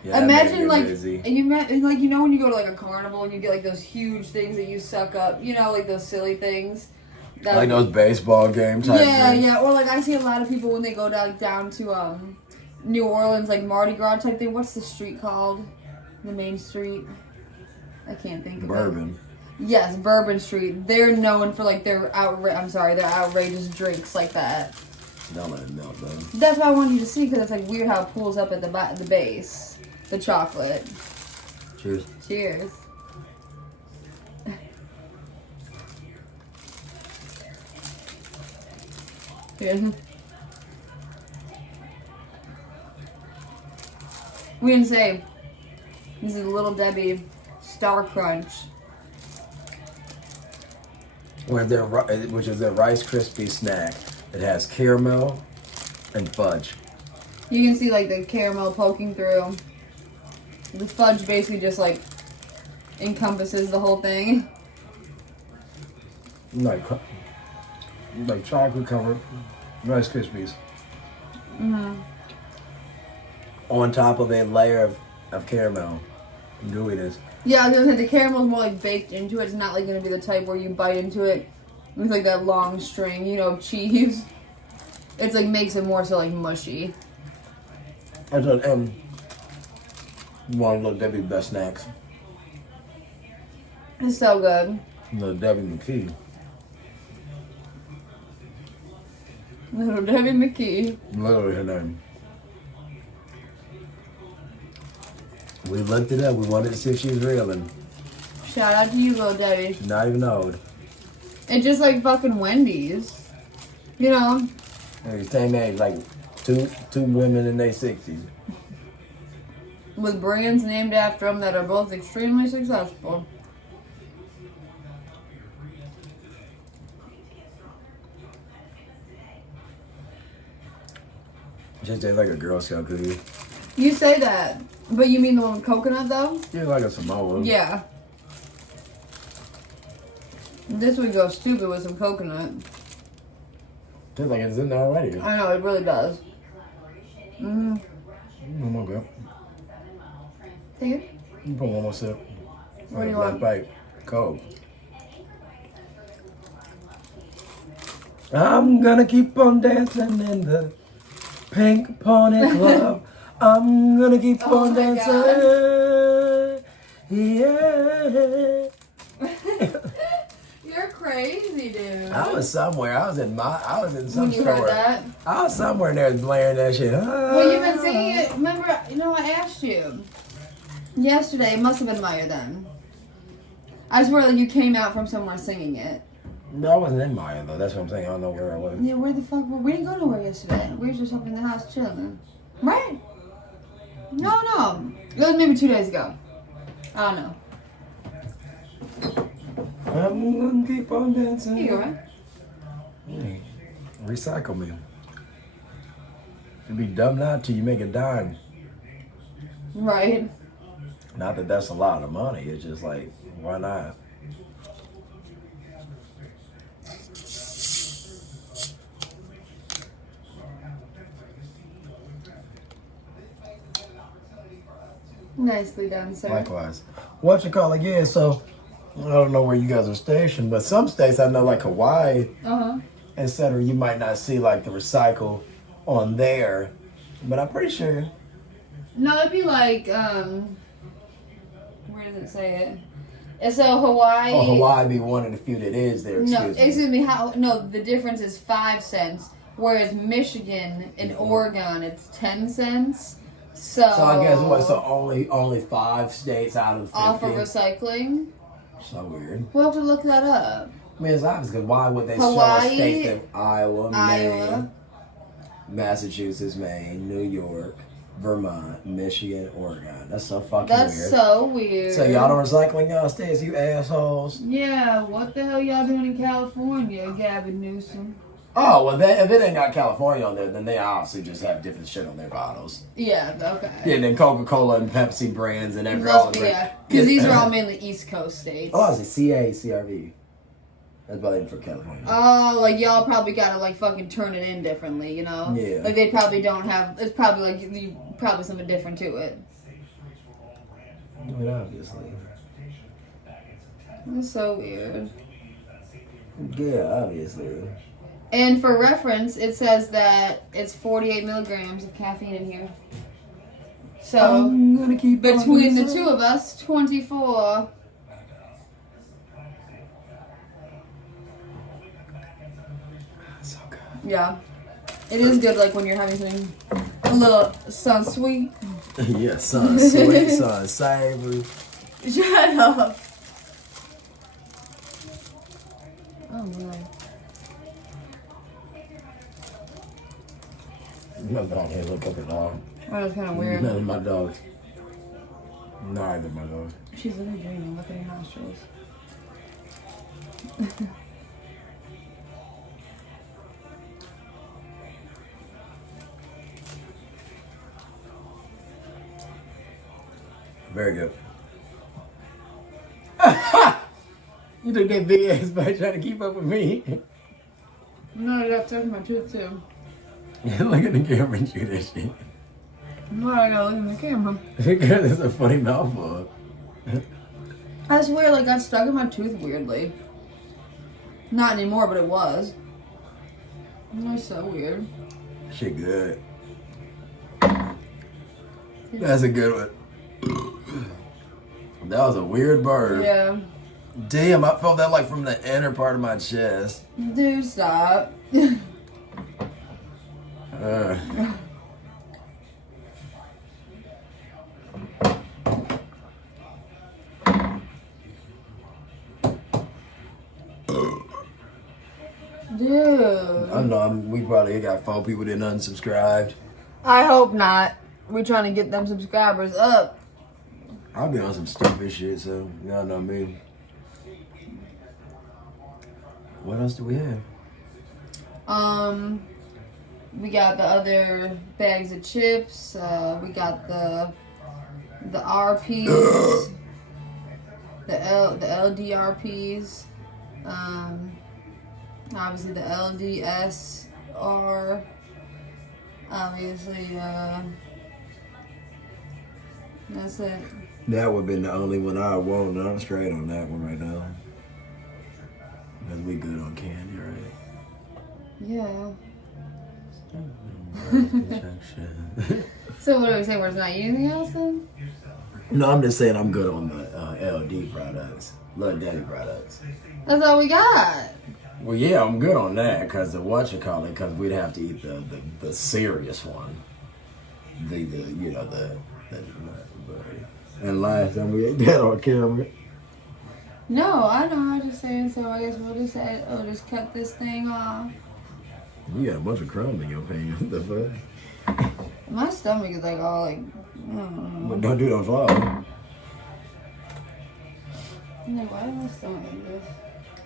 Yeah, Imagine like, busy. and you know when you go to like a carnival and you get like those huge things that you suck up, you know, like those silly things. That, Like those baseball game type things. Yeah. Or like I see a lot of people when they go down to New Orleans, like Mardi Gras type thing. What's the street called? The main street? I can't think of it. Bourbon. Yes, Bourbon Street. They're known for like their outrageous drinks like that. Don't let it melt though. That's why I wanted you to see, because it's like weird how it pulls up at the base. The chocolate. Cheers. Cheers. Cheers. We didn't say. This is Little Debbie Star Crunch. Which is their Rice Krispie snack. It has caramel and fudge. You can see like the caramel poking through. The fudge basically just like encompasses the whole thing. Like chocolate covered Rice Krispies. Mm-hmm. On top of a layer of caramel and gooiness. Yeah, I was gonna say the caramel's more like baked into it. It's not like gonna be the type where you bite into it with like that long string, you know, cheese. It's like makes it more so like mushy. I told him, one of Little Debbie's best snacks. It's so good. Little Debbie McKee. Little Debbie McKee. Literally her name. We looked it up. We wanted to see if she was real, and Shout out to you, Little Debbie. she's not even old. It's just like fucking Wendy's. You know? They're the same age, like two women in their 60s. With brands named after them that are both extremely successful. She tastes like a Girl Scout cookie. You say that, but you mean the one with coconut though? She's like a Samoa. Yeah. This would go stupid with some coconut. Tastes like it's in there already. I know, it really does. Mm-hmm. Oh my God. Take it. You put one more sip. What do you Black want? Bite. Cold. I'm gonna keep on dancing in the Pink Pony Club. I'm gonna keep Oh on my dancing. Yeah. You're crazy, dude. I was somewhere. I was in some When you store. heard that? I was somewhere in there blaring that shit. Well, you've been singing it. Remember, I asked you yesterday. It must have been Maya then. I swear, like you came out from somewhere singing it. No, I wasn't in Maya though. That's what I'm saying. I don't know where I was. Yeah, where the fuck were we? Didn't go nowhere yesterday. We were just up in the house chilling. Right? No. It was maybe 2 days ago. I don't know. I'm gonna keep on dancing. Here you go, right? Recycle me. It'd be dumb not to. You make a dime. Right. Not that that's a lot of money. It's just like, why not? Nicely done, sir. Likewise. What you call it? Yeah, so I don't know where you guys are stationed, but some states I know, like Hawaii, etc., you might not see like the recycle on there, but I'm pretty sure. No, it'd be like, where does it say it? And so Hawaii. Oh, Hawaii be one of the few that is there. No, excuse me. No, the difference is 5 cents, whereas Michigan and Oregon it's 10 cents. So I guess what? So only 5 states out of 50. Offer recycling. So weird. We'll have to look that up. I mean, it's obvious because why would they show Hawaii, a state that Iowa, Maine, Massachusetts, Maine, New York, Vermont, Michigan, Oregon? That's so fucking weird. That's so weird. So y'all don't recycling y'all states, you assholes. Yeah, what the hell y'all doing in California, Gavin Newsom? Oh, well, if it ain't got California on there, then they obviously just have different shit on their bottles. Yeah, okay. Yeah, and then Coca-Cola and Pepsi brands and every Must be, yeah. Because these are all mainly East Coast states. Oh, I was CA, CRV. That's probably for California. Oh, like y'all probably gotta like fucking turn it in differently, you know? Yeah. Like they probably don't have, it's probably like, probably something different to it. I mean, obviously. That's so weird. Yeah, obviously. And for reference, it says that it's 48 milligrams of caffeine in here. So, I'm gonna keep between the two of us, 24. So good. Yeah. It is good, like, when you're having something a little sun sweet. Yeah, son, sweet, son, savory. Shut up. Oh, my. My dog can't look up at all. Oh, that's kind of weird. None of my dogs. Neither of my dogs. She's literally dreaming. Look at her nostrils. Very good. You took that big ass bite trying to keep up with me. No, I got stuck in my tooth too. Look at the camera and shoot that shit. No, I gotta look in the camera. Because it's a funny mouthful. I swear, like, got stuck in my tooth weirdly. Not anymore, but it was. It was so weird. Shit good. That's a good one. That was a weird burp. Yeah. Damn, I felt that like from the inner part of my chest. Dude, stop. Dude. I know we probably got 4 people that unsubscribed. I hope not. We're trying to get them subscribers up. I'll be on some stupid shit, so y'all know me. What else do we have? We got the other bags of chips. We got the RPs, the LDRPs. Obviously the LDSR. Obviously, that's it. That would have been the only one I want. I'm straight on that one right now. Because we good on candy, right? Yeah. So what are we saying? There's not anything else then? No, I'm just saying I'm good on the LD products. Little Daddy products. That's all we got. Well, yeah, I'm good on that because the whatchamacallit, because we'd have to eat the serious one. And last time we ate that on camera. No, I know. I'm just saying. So I guess we'll just cut this thing off. You got a bunch of crumbs in your pants. What the fuck? My stomach is like all like. But don't do it on floor. I'm like, why is my stomach like this?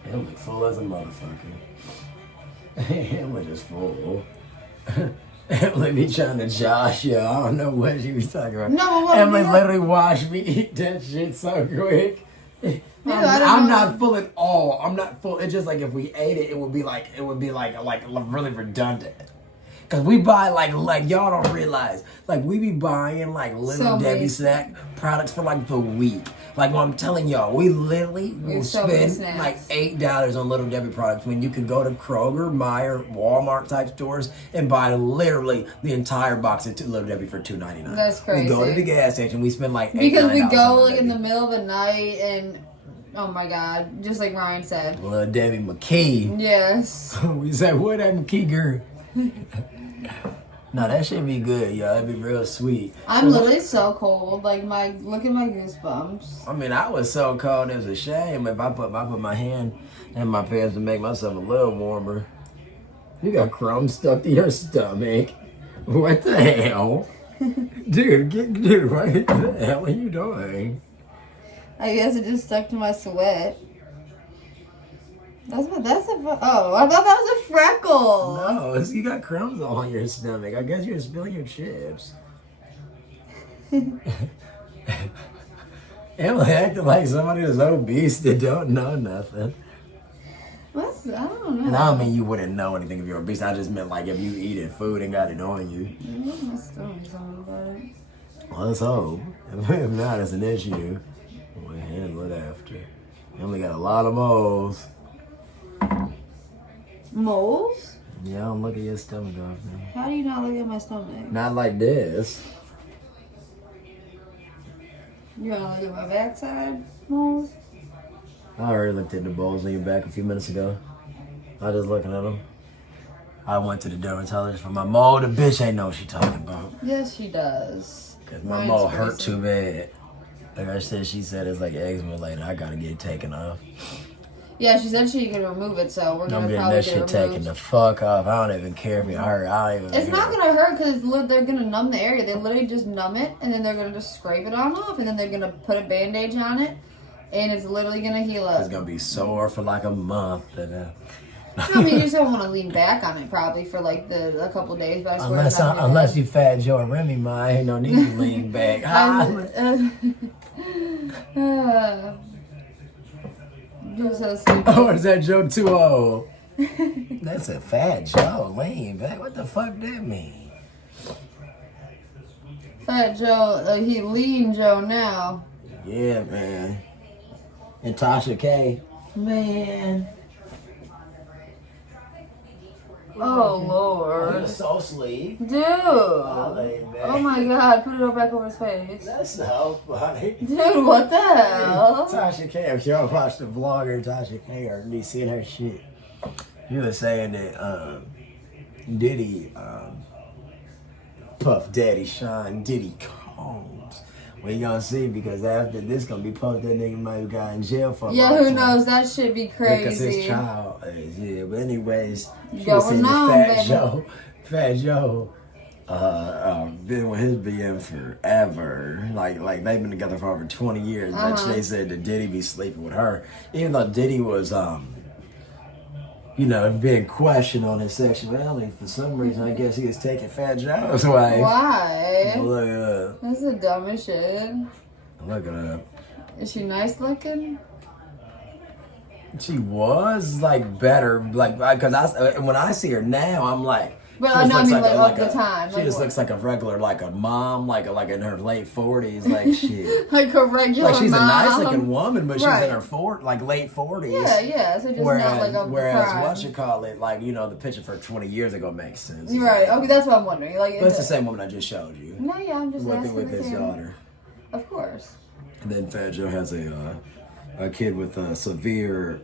Him look full as a motherfucker. Him was just full. Emily be trying to josh you. I don't know what she was talking about. No, what Emily literally watched me eat that shit so quick. I'm not full at all. I'm not full. It's just like if we ate it, it would be like really redundant. Cause we buy like y'all don't realize, like we be buying like Little Debbie snack products for like the week. Like what I'm telling y'all, we literally will spend like $8 on Little Debbie products when you can go to Kroger, Meijer, Walmart type stores and buy literally the entire box of Little Debbie for $2.99. That's crazy. We go to the gas station, we spend like $8. Because we go like in the middle of the night and oh my God, just like Ryan said. Little Debbie McKee. Yes. We say, what that McKee girl? No, that should be good, yo. That'd be real sweet. I'm literally so cold. Like look at my goosebumps. I mean, I was so cold. It was a shame if I put my hand in my pants to make myself a little warmer. You got crumbs stuck to your stomach. What the hell, dude? What the hell are you doing? I guess it just stuck to my sweat. Oh, I thought that was a freckle. No, you got crumbs all on your stomach. I guess you're spilling your chips. Emily acting like somebody that's obese that don't know nothing. I don't know. And I don't mean you wouldn't know anything if you're obese. I just meant like if you eating food and got it on you. My stomach's something about it. Well, let's hope. If not, it's an issue. We'll handle it after. Emily got a lot of moles. Moles? Yeah, don't look at your stomach off now. How do you not look at my stomach? Not like this. You wanna look at my backside moles? I already looked at the balls on your back a few minutes ago. I was just looking at them. I went to the dermatologist for my mole. The bitch ain't know what she talking about. Yes, she does. Cause my mole hurt too bad. Like I said, she said it's like eczema later. I gotta get it taken off. Yeah, she said she could remove it, so we're gonna I'm getting probably that shit taken the fuck off. I don't even care if it hurt. I don't even. It's not gonna hurt because they're gonna numb the area. They literally just numb it, and then they're gonna just scrape it on off, and then they're gonna put a bandage on it, and it's literally gonna heal up. It's gonna be sore for like a month. I mean, you just don't want to lean back on it probably for like a couple of days, but I swear unless you Fat Joe and Remy, ma, ain't no need to lean back. You're so stupid. Oh, is that Joe 2-0? That's a Fat Joe. Lean back. What the fuck that mean? Fat Joe, he lean Joe now. Yeah, man. And Tasha K. Man. Oh Lord. You're so sleep. Dude. Oh my God, put it back over his face. That's so funny. Dude, what the hell? Tasha K, if y'all watch the vlogger Tasha K or you seen her shit, you were saying that Diddy Puff Daddy Sean Diddy Combs. We gonna see because after this gonna be posted, that nigga might have got in jail for a Yeah, long who time. knows? That should be crazy. Because his child is, yeah. But anyways, she Going was saying on, that baby. Fat Joe, been with his BM forever. Like they've been together for over 20 years. But they said that Diddy be sleeping with her, even though Diddy was being questioned on his sexuality. For some reason, I guess he was taking Fat Joe's wife. Why? Look it up. That's the dumbest shit. Look it up. Is she nice looking? She was like better, like because when I see her now, I'm like. But She I just know, I looks mean, like like, a- of the time. She Like, just what? looks like a regular, like a mom, like in her late 40s, like shit. Like a regular Like she's mom. a nice looking woman, but she's Right. in her late 40s. Yeah, so just not like of the prime. Whatchamacallit, like, the picture for 20 years ago makes sense. Right, okay, that's what I'm wondering. Like, But it's the same woman I just showed you. No, yeah, I'm just asking. With his the same. daughter. Of course. And then Fat Joe has a kid with a severe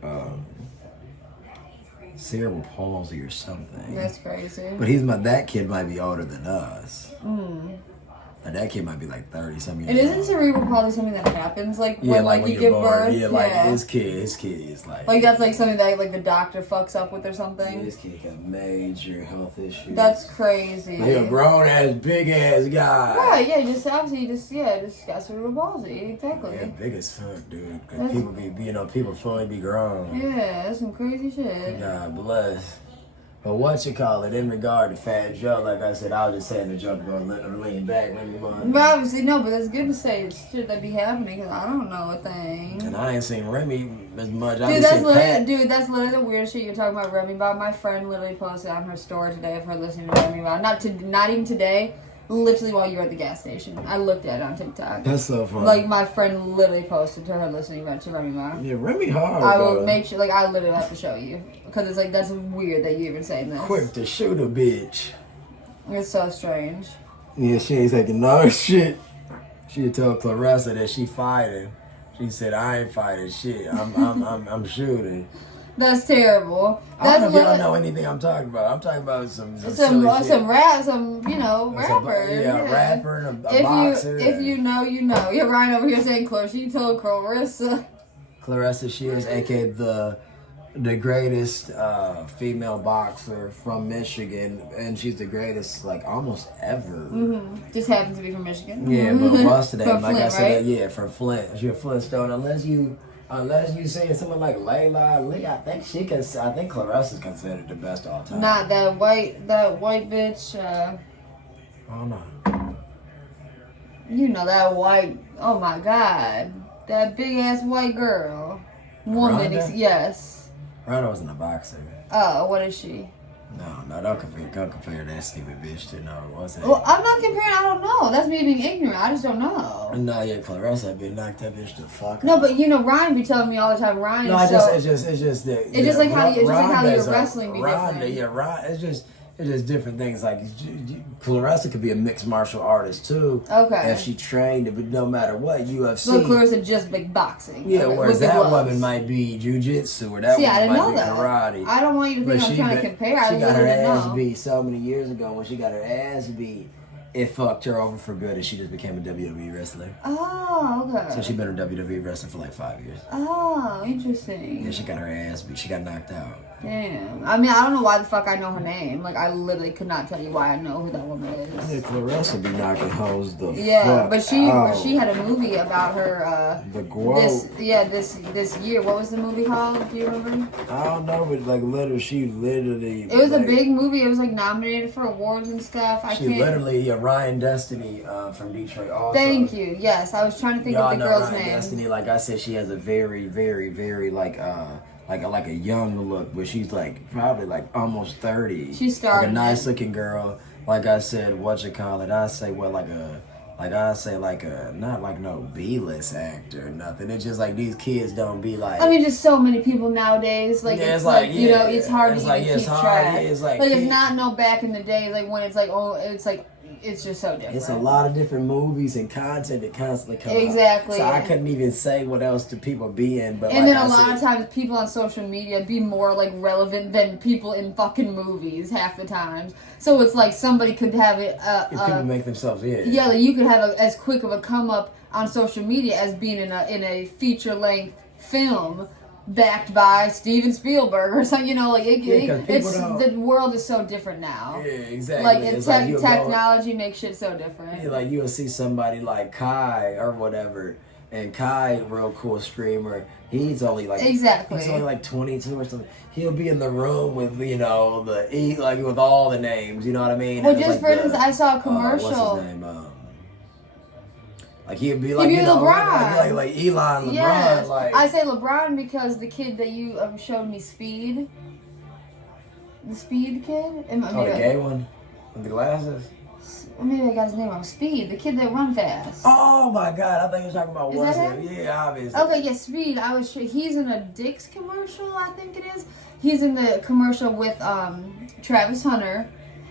cerebral palsy or something. That's crazy. But that kid might be older than us. And that kid might be like 30 something And years isn't old. cerebral palsy something that happens like Yeah, when like you when give you're born. birth? Yeah, like his kid is like. Like that's like something that like the doctor fucks up with or something. His kid got major health issues. That's crazy. Like a grown ass, big ass guy. Right, yeah, just obviously just got cerebral palsy, exactly. Yeah, big as fuck, dude. Cause That's- people people fully be grown. Yeah, that's some crazy shit. God bless. But in regard to Fat Joe, like I said, I was just saying the joke about leaning back, let me mind. But obviously, no, but it's good to say it's shit that be happening because I don't know a thing. And I ain't seen Remy as much. Dude, that's literally the weirdest shit you're talking about Remy about. My friend literally posted on her story today of her listening to Remy about. Not even today, literally while you were at the gas station. I looked at it on TikTok. That's so funny. Like, my friend literally posted to her listening to Remy Ma. Yeah, Remy hard. I will though. make sure, like, I literally have to show you. Because it's like, that's weird that you even saying this. Quick to shoot a bitch. It's so strange. Yeah, she ain't taking no shit. She told Clarissa that she fighting. She said, I ain't fighting shit. I'm shooting. That's terrible. I don't know That's if y'all know anything I'm talking about. I'm talking about some silly shit. Rapper. Yeah, a rapper and a boxer. If you know, you know. You're Ryan over here saying close. She told Clarissa. Clarissa Shields, aka the greatest female boxer from Michigan, and she's the greatest like almost ever. Just happens to be from Michigan. Yeah, but what's today? From Like Flint, I said, right? yeah, from Flint. She's a Flintstone. Unless you say someone like Layla Ali, I think Clarissa's considered the best of all time. Not that white bitch. I don't know. You know that white. Oh my God, that big ass white girl. Woman. Rhonda? Yes. Rhonda wasn't a boxer. Oh, what is she? No, don't compare that stupid bitch to what's that? Well, I'm not comparing. I don't know. That's me being ignorant. I just don't know. No, yeah, Clarissa been knocked that bitch the fuck No, out. but you know, Ryan be telling me all the time. Ryan No, is it's just that. It's just like how you- it's just like how your Rhonda's wrestling be different. It's just different things. Like Clarissa could be a mixed martial artist too. Okay. If she trained, but no matter what, UFC. So Clarissa just big boxing. Yeah, Okay, whereas with the that gloves. woman might be jujitsu, or that See, I woman didn't might know be that. karate. I don't want you to think I'm trying to compare. I She got her literally didn't ass know. beat so many years ago. When she got her ass beat, it fucked her over for good, and she just became a WWE wrestler. Oh, okay. So she been a WWE wrestler for like 5 years. Oh, interesting. Yeah, she got her ass beat. She got knocked out. Damn. I mean, I don't know why the fuck I know her name. Like, I literally could not tell you why I know who that woman is. Yeah, Clarissa be knocking hoes the Yeah, fuck but she out. had a movie about her. The Glow. This year. What was the movie called? Do you remember? I don't know, but like literally. It was a like, big movie. It was like nominated for awards and stuff. Ryan Destiny from Detroit also. Thank you. Yes, I was trying to think Y'all of the know girl's Ryan name. Destiny, like I said, she has a very, very, very like a young look, but she's like probably like almost 30. She started like a nice looking girl. Like I said, I say like like I say, like not like no B-list actor or nothing. It's just like these kids don't be like. I mean, just so many people nowadays. Like Yeah, it's like you know, yeah, it's hard it's to like, even yeah, it's keep hard, track. yeah, it's like it's not no back in the day, like when it's like it's just so different. It's a lot of different movies and content that constantly come Exactly. out. So I couldn't even say what else do people be in. But and like then a lot of times people on social media be more like relevant than people in fucking movies half the times. So it's like somebody could have it. people make themselves Yeah, like you could have as quick of a come up on social media as being in a feature length film backed by Steven Spielberg or something, you know, like it's the world is so different now. Yeah, exactly. Like it's technology makes shit so different. Yeah, like you'll see somebody like Kai or whatever, and Kai, real cool streamer. He's only like He's only like 22 or something. He'll be in the room with like with all the names. You know what I mean? Well, just for instance, I saw a commercial. What's his name? Like he'd be like, LeBron. Like Elon LeBron. Yes. Like I say LeBron because the kid that you showed me, Speed. The Speed kid? The gay one? With the glasses? Maybe I got his name wrong. Speed, the kid that run fast. Oh my god, I think you were talking about Is that him? Yeah, obviously. Okay, yeah, Speed. I was sure he's in a Dick's commercial, I think it is. He's in the commercial with Travis Hunter,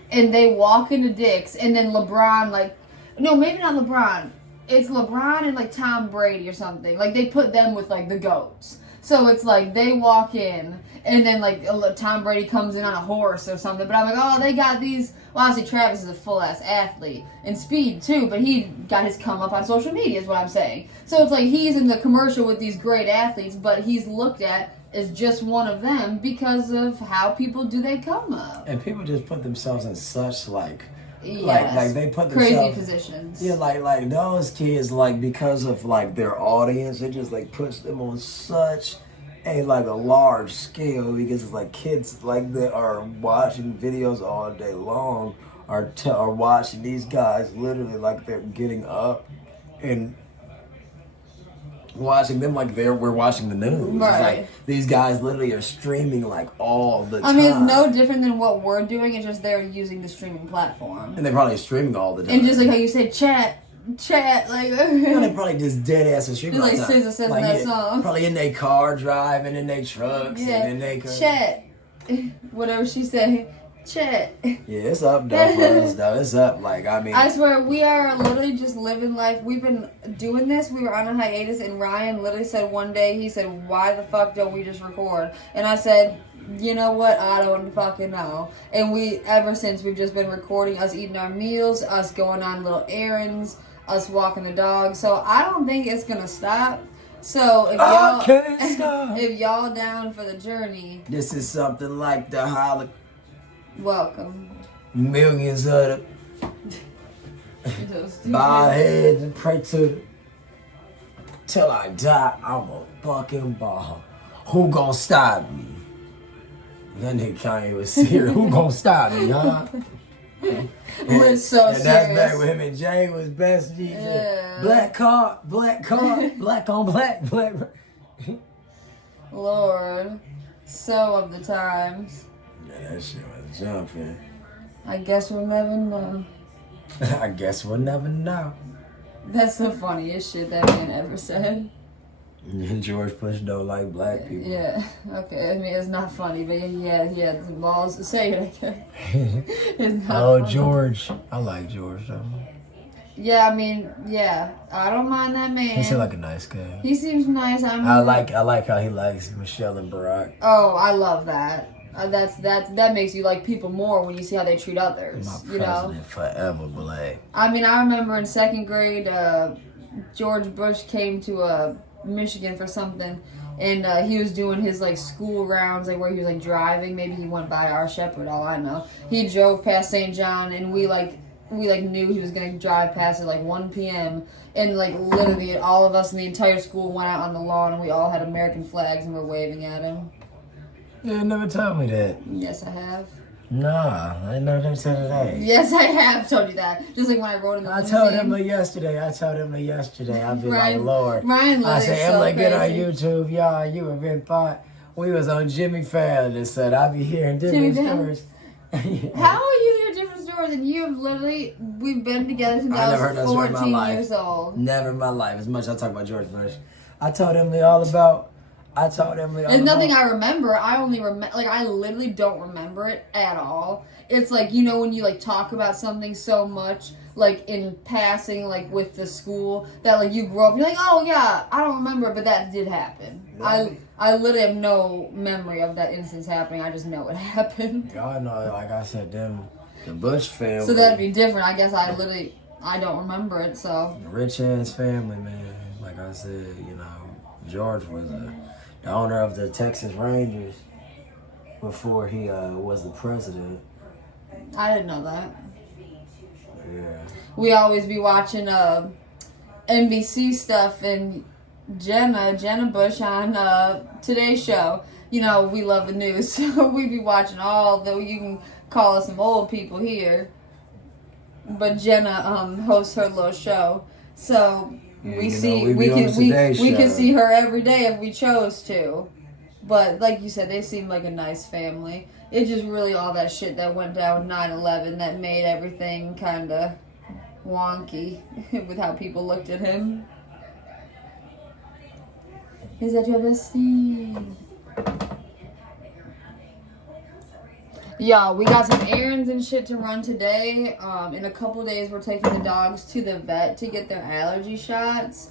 and they walk into Dick's, and then LeBron, no, maybe not LeBron. It's LeBron and like Tom Brady or something. Like they put them with like the GOATs. So it's like they walk in and then like Tom Brady comes in on a horse or something. But I'm like, oh, they got these. Well, obviously Travis is a full ass athlete and Speed too, but he got his come up on social media is what I'm saying. So it's like he's in the commercial with these great athletes, but he's looked at as just one of them because of how people do they come up. And people just put themselves in such like they put crazy positions. Yeah, like those kids, like because of like their audience, it just like puts them on such a large scale because it's like kids like that are watching videos all day long are watching these guys literally like they're getting up and watching them like we're watching the news. Right. It's like these guys literally are streaming like all the time. I mean, it's no different than what we're doing. It's just they're using the streaming platform. And they're probably streaming all the time. And just like how you said, chat, like. They probably just dead ass and streaming all the time. Just like SZA says in that song. Probably in their car driving, in their trucks, and in their chat. Whatever she said. Chat. Yeah, it's up though for us though. It's up. Like I swear we are literally just living life. We've been doing this. We were on a hiatus, and Ryan literally said one day, he said, "Why the fuck don't we just record?" And I said, "You know what? I don't fucking know." And ever since we've just been recording us eating our meals, us going on little errands, us walking the dog. So I don't think it's gonna stop. So if y'all down for the journey, this is something like the Hollywood. Welcome. Millions of them. Bow heads and pray to till I die. I'm a fucking ball. Who gonna stop me? That nigga Kanye was serious. Who gonna stop me, huh? We're so serious. And that's back with him and Jay was best DJ. Yeah. Black car, black on black. Lord, so of the times. Yeah, that shit was jumping. I guess we'll never know. I guess we'll never know. That's the funniest shit that man ever said. George Bush don't like black people. Yeah, okay. I mean, it's not funny, but yeah, the balls to say it, I guess. It's not funny. George. I like George, though. Yeah, I mean, yeah. I don't mind that man. He seems like a nice guy. He seems nice. I like how he likes Michelle and Barack. Oh, I love that. That makes you like people more when you see how they treat others. My president forever, black. I mean, I remember in second grade, George Bush came to Michigan for something, and he was doing his like school rounds, like where he was like driving. Maybe he went by our Shepherd. All I know, he drove past St. John, and we knew he was gonna drive past at like 1 p.m. And like literally, all of us in the entire school went out on the lawn, and we all had American flags and were waving at him. You never told me that. Yes, I have. Nah, I never told you that. Yes, I have told you that. Just like when I wrote in the I told him yesterday. I'd be like, Lord. Ryan I said, Emily, so get on YouTube, y'all. You have been thought we was on Jimmy Fallon and said, I'll be hearing different stories. How are you hearing different stories? Jordan, you have literally, we've been together since I I never heard that was story in my 14 life. years old. Never in my life. As much as I talk about George Bush, I told Emily all about. There's nothing I remember. I only remember, like, I literally don't remember it at all. It's like, you know, when you, like, talk about something so much, like, in passing, like, with the school, that, like, you grow up, you're like, oh, yeah, I don't remember, but that did happen. Really? I literally have no memory of that instance happening. I just know it happened. God, no, like I said, the Bush family. So that'd be different. I guess I don't remember it, so. Rich ass family, man. Like I said, you know, George was the owner of the Texas Rangers before he was the president. I didn't know that. Yeah. We always be watching NBC stuff and Jenna Bush on Today's Show. You know, we love the news, so we be watching you can call us some old people here. But Jenna hosts her little show. So Yeah, we can see her every day if we chose to. But like you said, they seem like a nice family. It's just really all that shit that went down 9/11 that made everything kind of wonky with how people looked at him. Is that your bestie? Yeah, we got some errands and shit to run today. In a couple days, we're taking the dogs to the vet to get their allergy shots.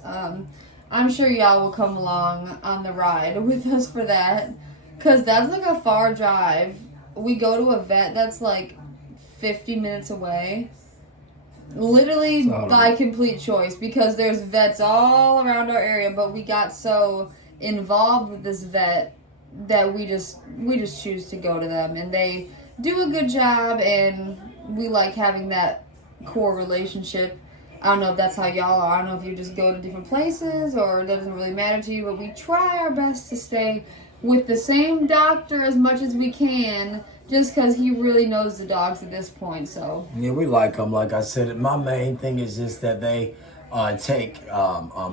I'm sure y'all will come along on the ride with us for that. Because that's like a far drive. We go to a vet that's like 50 minutes away. Literally by complete choice. Because there's vets all around our area. But we got so involved with this vet that we just choose to go to them. And they do a good job. And we like having that core relationship. I don't know if that's how y'all are. I don't know if you just go to different places or it doesn't really matter to you, but we try our best to stay with the same doctor as much as we can just because he really knows the dogs at this point, so. Yeah, we like them. Like I said, my main thing is just that they take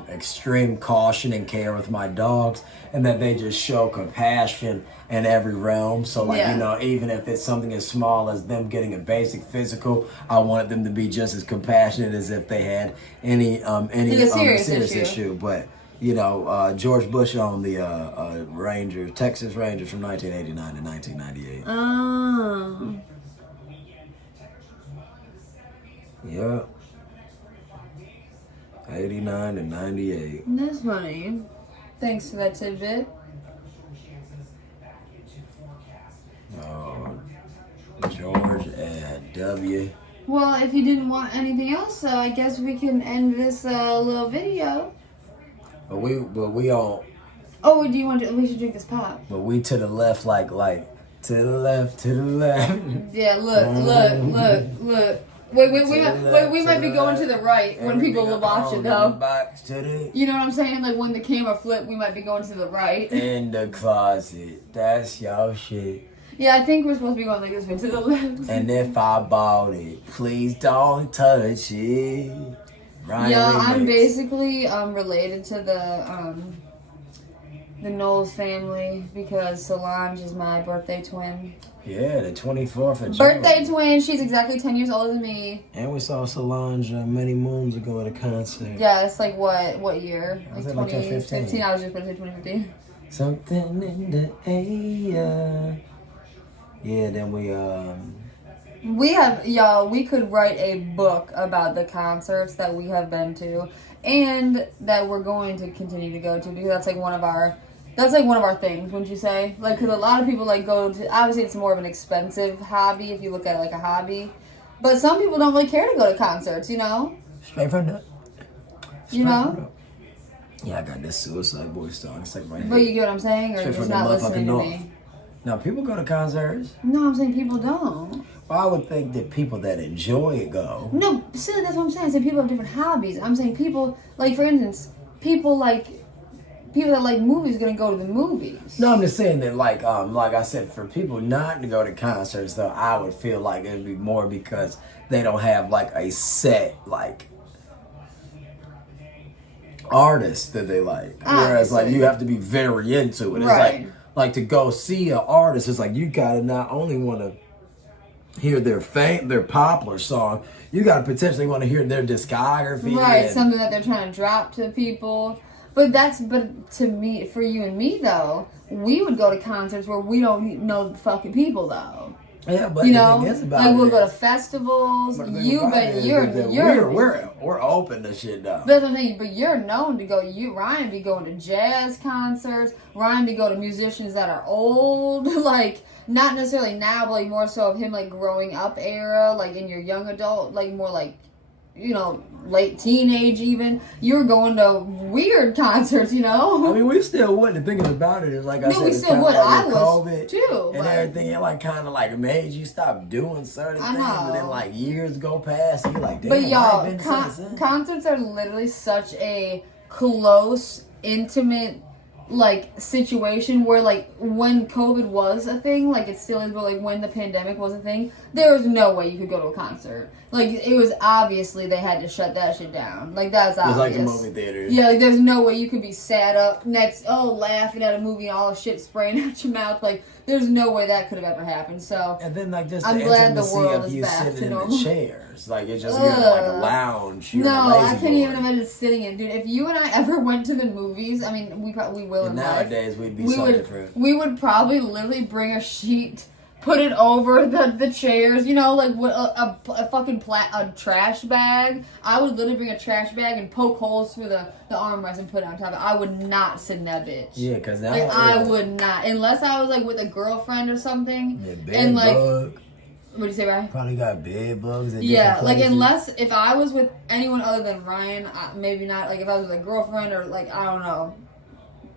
extreme caution and care with my dogs and that they just show compassion in every realm. So, like, you know, even if it's something as small as them getting a basic physical, I wanted them to be just as compassionate as if they had any serious issue. But, you know, George Bush owned the Texas Rangers from 1989 to 1998. Oh. Yeah. 89 and 98. That's funny. Thanks for that tidbit. George and W. Well, if you didn't want anything else, I guess we can end this little video. But we on. Oh, do you want to? We should drink this pop. But we to the left, like to the left. Yeah, look. Wait, we might be going to the right when people will watch it, though. You know what I'm saying? Like, when the camera flip, we might be going to the right. In the closet. That's y'all shit. Yeah, I think we're supposed to be going like this way to the left. And if I bought it, please don't touch it. Yeah, I'm basically related to the Knowles family because Solange is my birthday twin. Yeah, the 24th of June. Birthday twin. She's exactly 10 years older than me. And we saw Solange many moons ago at a concert. Yeah, it's like what year? Like 2015. I was just going to say 2015. Something in the air. Yeah, then we could write a book about the concerts that we have been to and that we're going to continue to go to because that's like one of our things, wouldn't you say? Like, because a lot of people like go to, obviously it's more of an expensive hobby if you look at it like a hobby, but some people don't really care to go to concerts, you know? Straight from the... You know? Yeah, I got this Suicide Boys song. It's like right here. But you get what I'm saying? Or just not listening to me? No, people go to concerts. No, I'm saying people don't. Well, I would think that people that enjoy it go. No, silly, that's what I'm saying. I say people have different hobbies. I'm saying people, like, for instance, people that like movies are gonna go to the movies. No, I'm just saying that, like I said, for people not to go to concerts, though, I would feel like it'd be more because they don't have like a set like artist that they like. Whereas like you have to be very into it. It's right. like to go see an artist. It's like you gotta not only want to hear their popular song. You got to potentially want to hear their discography. Right, something that they're trying to drop to people. But to me, for you and me though, we would go to concerts where we don't know the fucking people though. Yeah, but you the know, thing is about like we'll it go to is- festivals. but the thing You, about but it is you're that we're open to shit though. That's what I'm saying. But you're known to go. Ryan be going to jazz concerts. Ryan be go to musicians that are old, like not necessarily now, but like more so of him like growing up era, like in your young adult, like more like, you know, late teenage even. You're going to weird concerts, you know. I mean, we still would. The thing about it is, like I No, said, we it's still kinda would. like I with was COVID too, and but- everything. It like kind of like made you stop doing certain I things, but then know. like years go past, and you're like, damn. But I ain't y'all, been since then. concerts are literally such a close, intimate, like situation where like when COVID was a thing, like it still is, but like when the pandemic was a thing, there was no way you could go to a concert. Like it was obviously they had to shut that shit down. Like that's It's obvious. like the movie theaters. Yeah, like there's no way you could be sat up laughing at a movie and all the shit spraying out your mouth. Like there's no way that could have ever happened. So And then like just I'm the glad the intimacy world of is you back sitting to in normal. the chairs, like it's just you're in like a lounge. You're in a No, lazy I can't even boy. imagine sitting in. Dude, if you and I ever went to the movies, I mean, we probably will And in life. nowadays we'd be we so would, different. We would probably literally bring a sheet, put it over the chairs, you know, like a fucking a trash bag. I would literally bring a trash bag and poke holes through the armrest and put it on top of it. I would not sit in that bitch. Yeah, because now Like, I would not. Unless I was, like, with a girlfriend or something. Yeah, bed and, like, bug. what do you say, Ryan? Probably got bed bugs. At Yeah, different like places. unless if I was with anyone other than Ryan, maybe not. Like if I was with a girlfriend or like I don't know.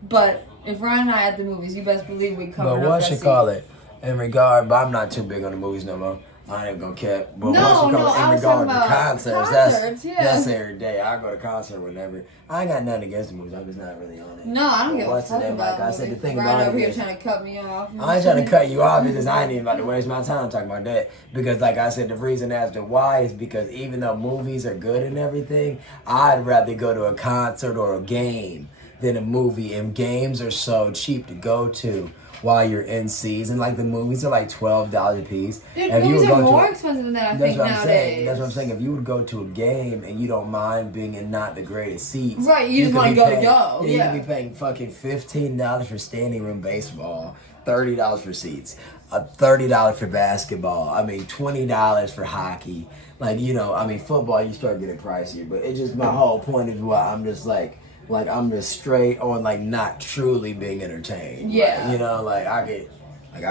But if Ryan and I at the movies, you best believe we cover. But what you call it? In regard, but I'm not too big on the movies no more. I ain't gonna care. But No, what you call no, it? In I was regard talking to about concerts, concerts, yeah. that's every day. I go to concert whenever. I ain't got nothing against the movies. I'm just not really on it. No, I don't But give a what's fuck the name? about Like I said, the movies. thing Ryan about over it here is, trying to cut me off. I ain't trying to cut you off because I ain't even about to waste my time talking about that. Because like I said, the reason as to why is because even though movies are good and everything, I'd rather go to a concert or a game than a movie. And games are so cheap to go to while you're in season. Like the movies are like $12 a piece. Dude, If you movies would are go to- more expensive than that, I That's think, what I'm nowadays. saying. That's what I'm saying. If you would go to a game and you don't mind being in not the greatest seats, Right, you just could wanna be go to paying- go, Yeah, you yeah. could be paying fucking $15 for standing room baseball, $30 for seats, $30 for basketball. I mean, $20 for hockey. Like, you know, I mean, football you start getting pricier, but it's just my whole point is why I'm just like I'm just straight on like not truly being entertained. Yeah. Like, you know, like I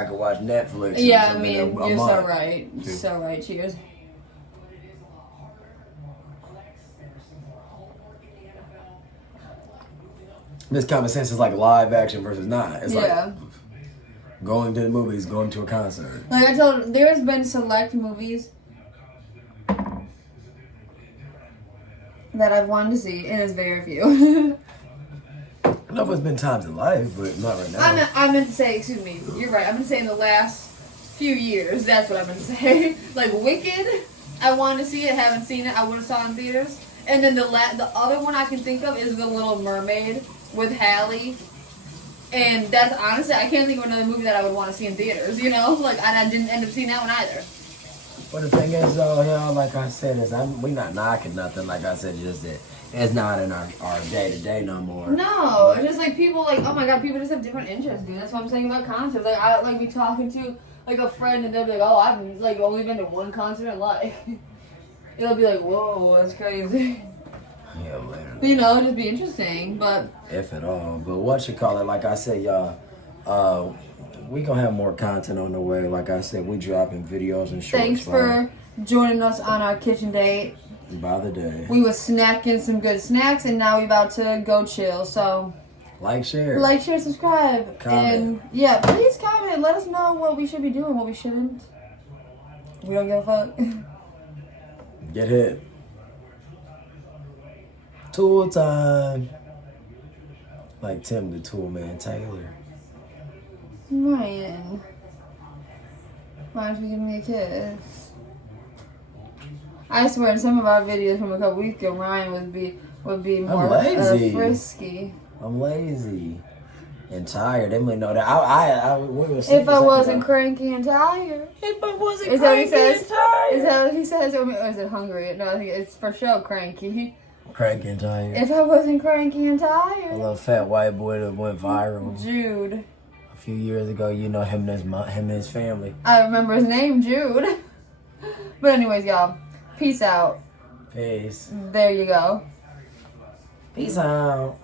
could watch Netflix. or Yeah, I something mean, a you're so month. right. You're so right. Cheers. This common sense is like live action versus not. It's Yeah. like going to the movies, going to a concert. Like I told, there's been select movies that I've wanted to see, and it's very few. I know there's been times in life, but not right now. I meant to say, excuse me, you're right. I meant to say in the last few years. That's what I meant to say. Like Wicked, I wanted to see it, haven't seen it. I would have saw it in theaters. And then the other one I can think of is The Little Mermaid with Halle. And that's honestly, I can't think of another movie that I would want to see in theaters. You know, like I didn't end up seeing that one either. But the thing is, though, you know, like I said, is we not knocking nothing. Like I said, just that it's not in our day to day no more. No, it's just like people like, oh my god, people just have different interests, dude. That's what I'm saying about concerts. Like I like be talking to like a friend and they'll be like, oh, I've like only been to one concert in life. It'll be like, whoa, that's crazy. Yeah, later. You know, it'd just be interesting, but If at all. But what you call it? Like I said, y'all, we gonna have more content on the way. Like I said, we dropping videos and shorts. thanks for joining us on our kitchen date. by the day. We was snacking some good snacks, and now we about to go chill. So Like, share. like, share, subscribe, Comment. and yeah, please comment. Let us know what we should be doing, what we shouldn't. We don't give a fuck. Get hit. Tool time. Like Tim the Tool Man Taylor. Ryan, why don't you give me a kiss? I swear, in some of our videos from a couple weeks ago, Ryan would be more lazy. frisky. I'm lazy. And tired. They might know that. We were If I wasn't cranky and tired. If I wasn't Is that what he cranky and says? tired. Is that what he says? Or is it hungry? No, I think it's for sure cranky. Cranky and tired. If I wasn't cranky and A tired. little fat white boy that went viral Jude. a few years ago. You know him and his family. I remember his name, Jude. But anyways, y'all. Peace out. Peace. There you go. Peace out.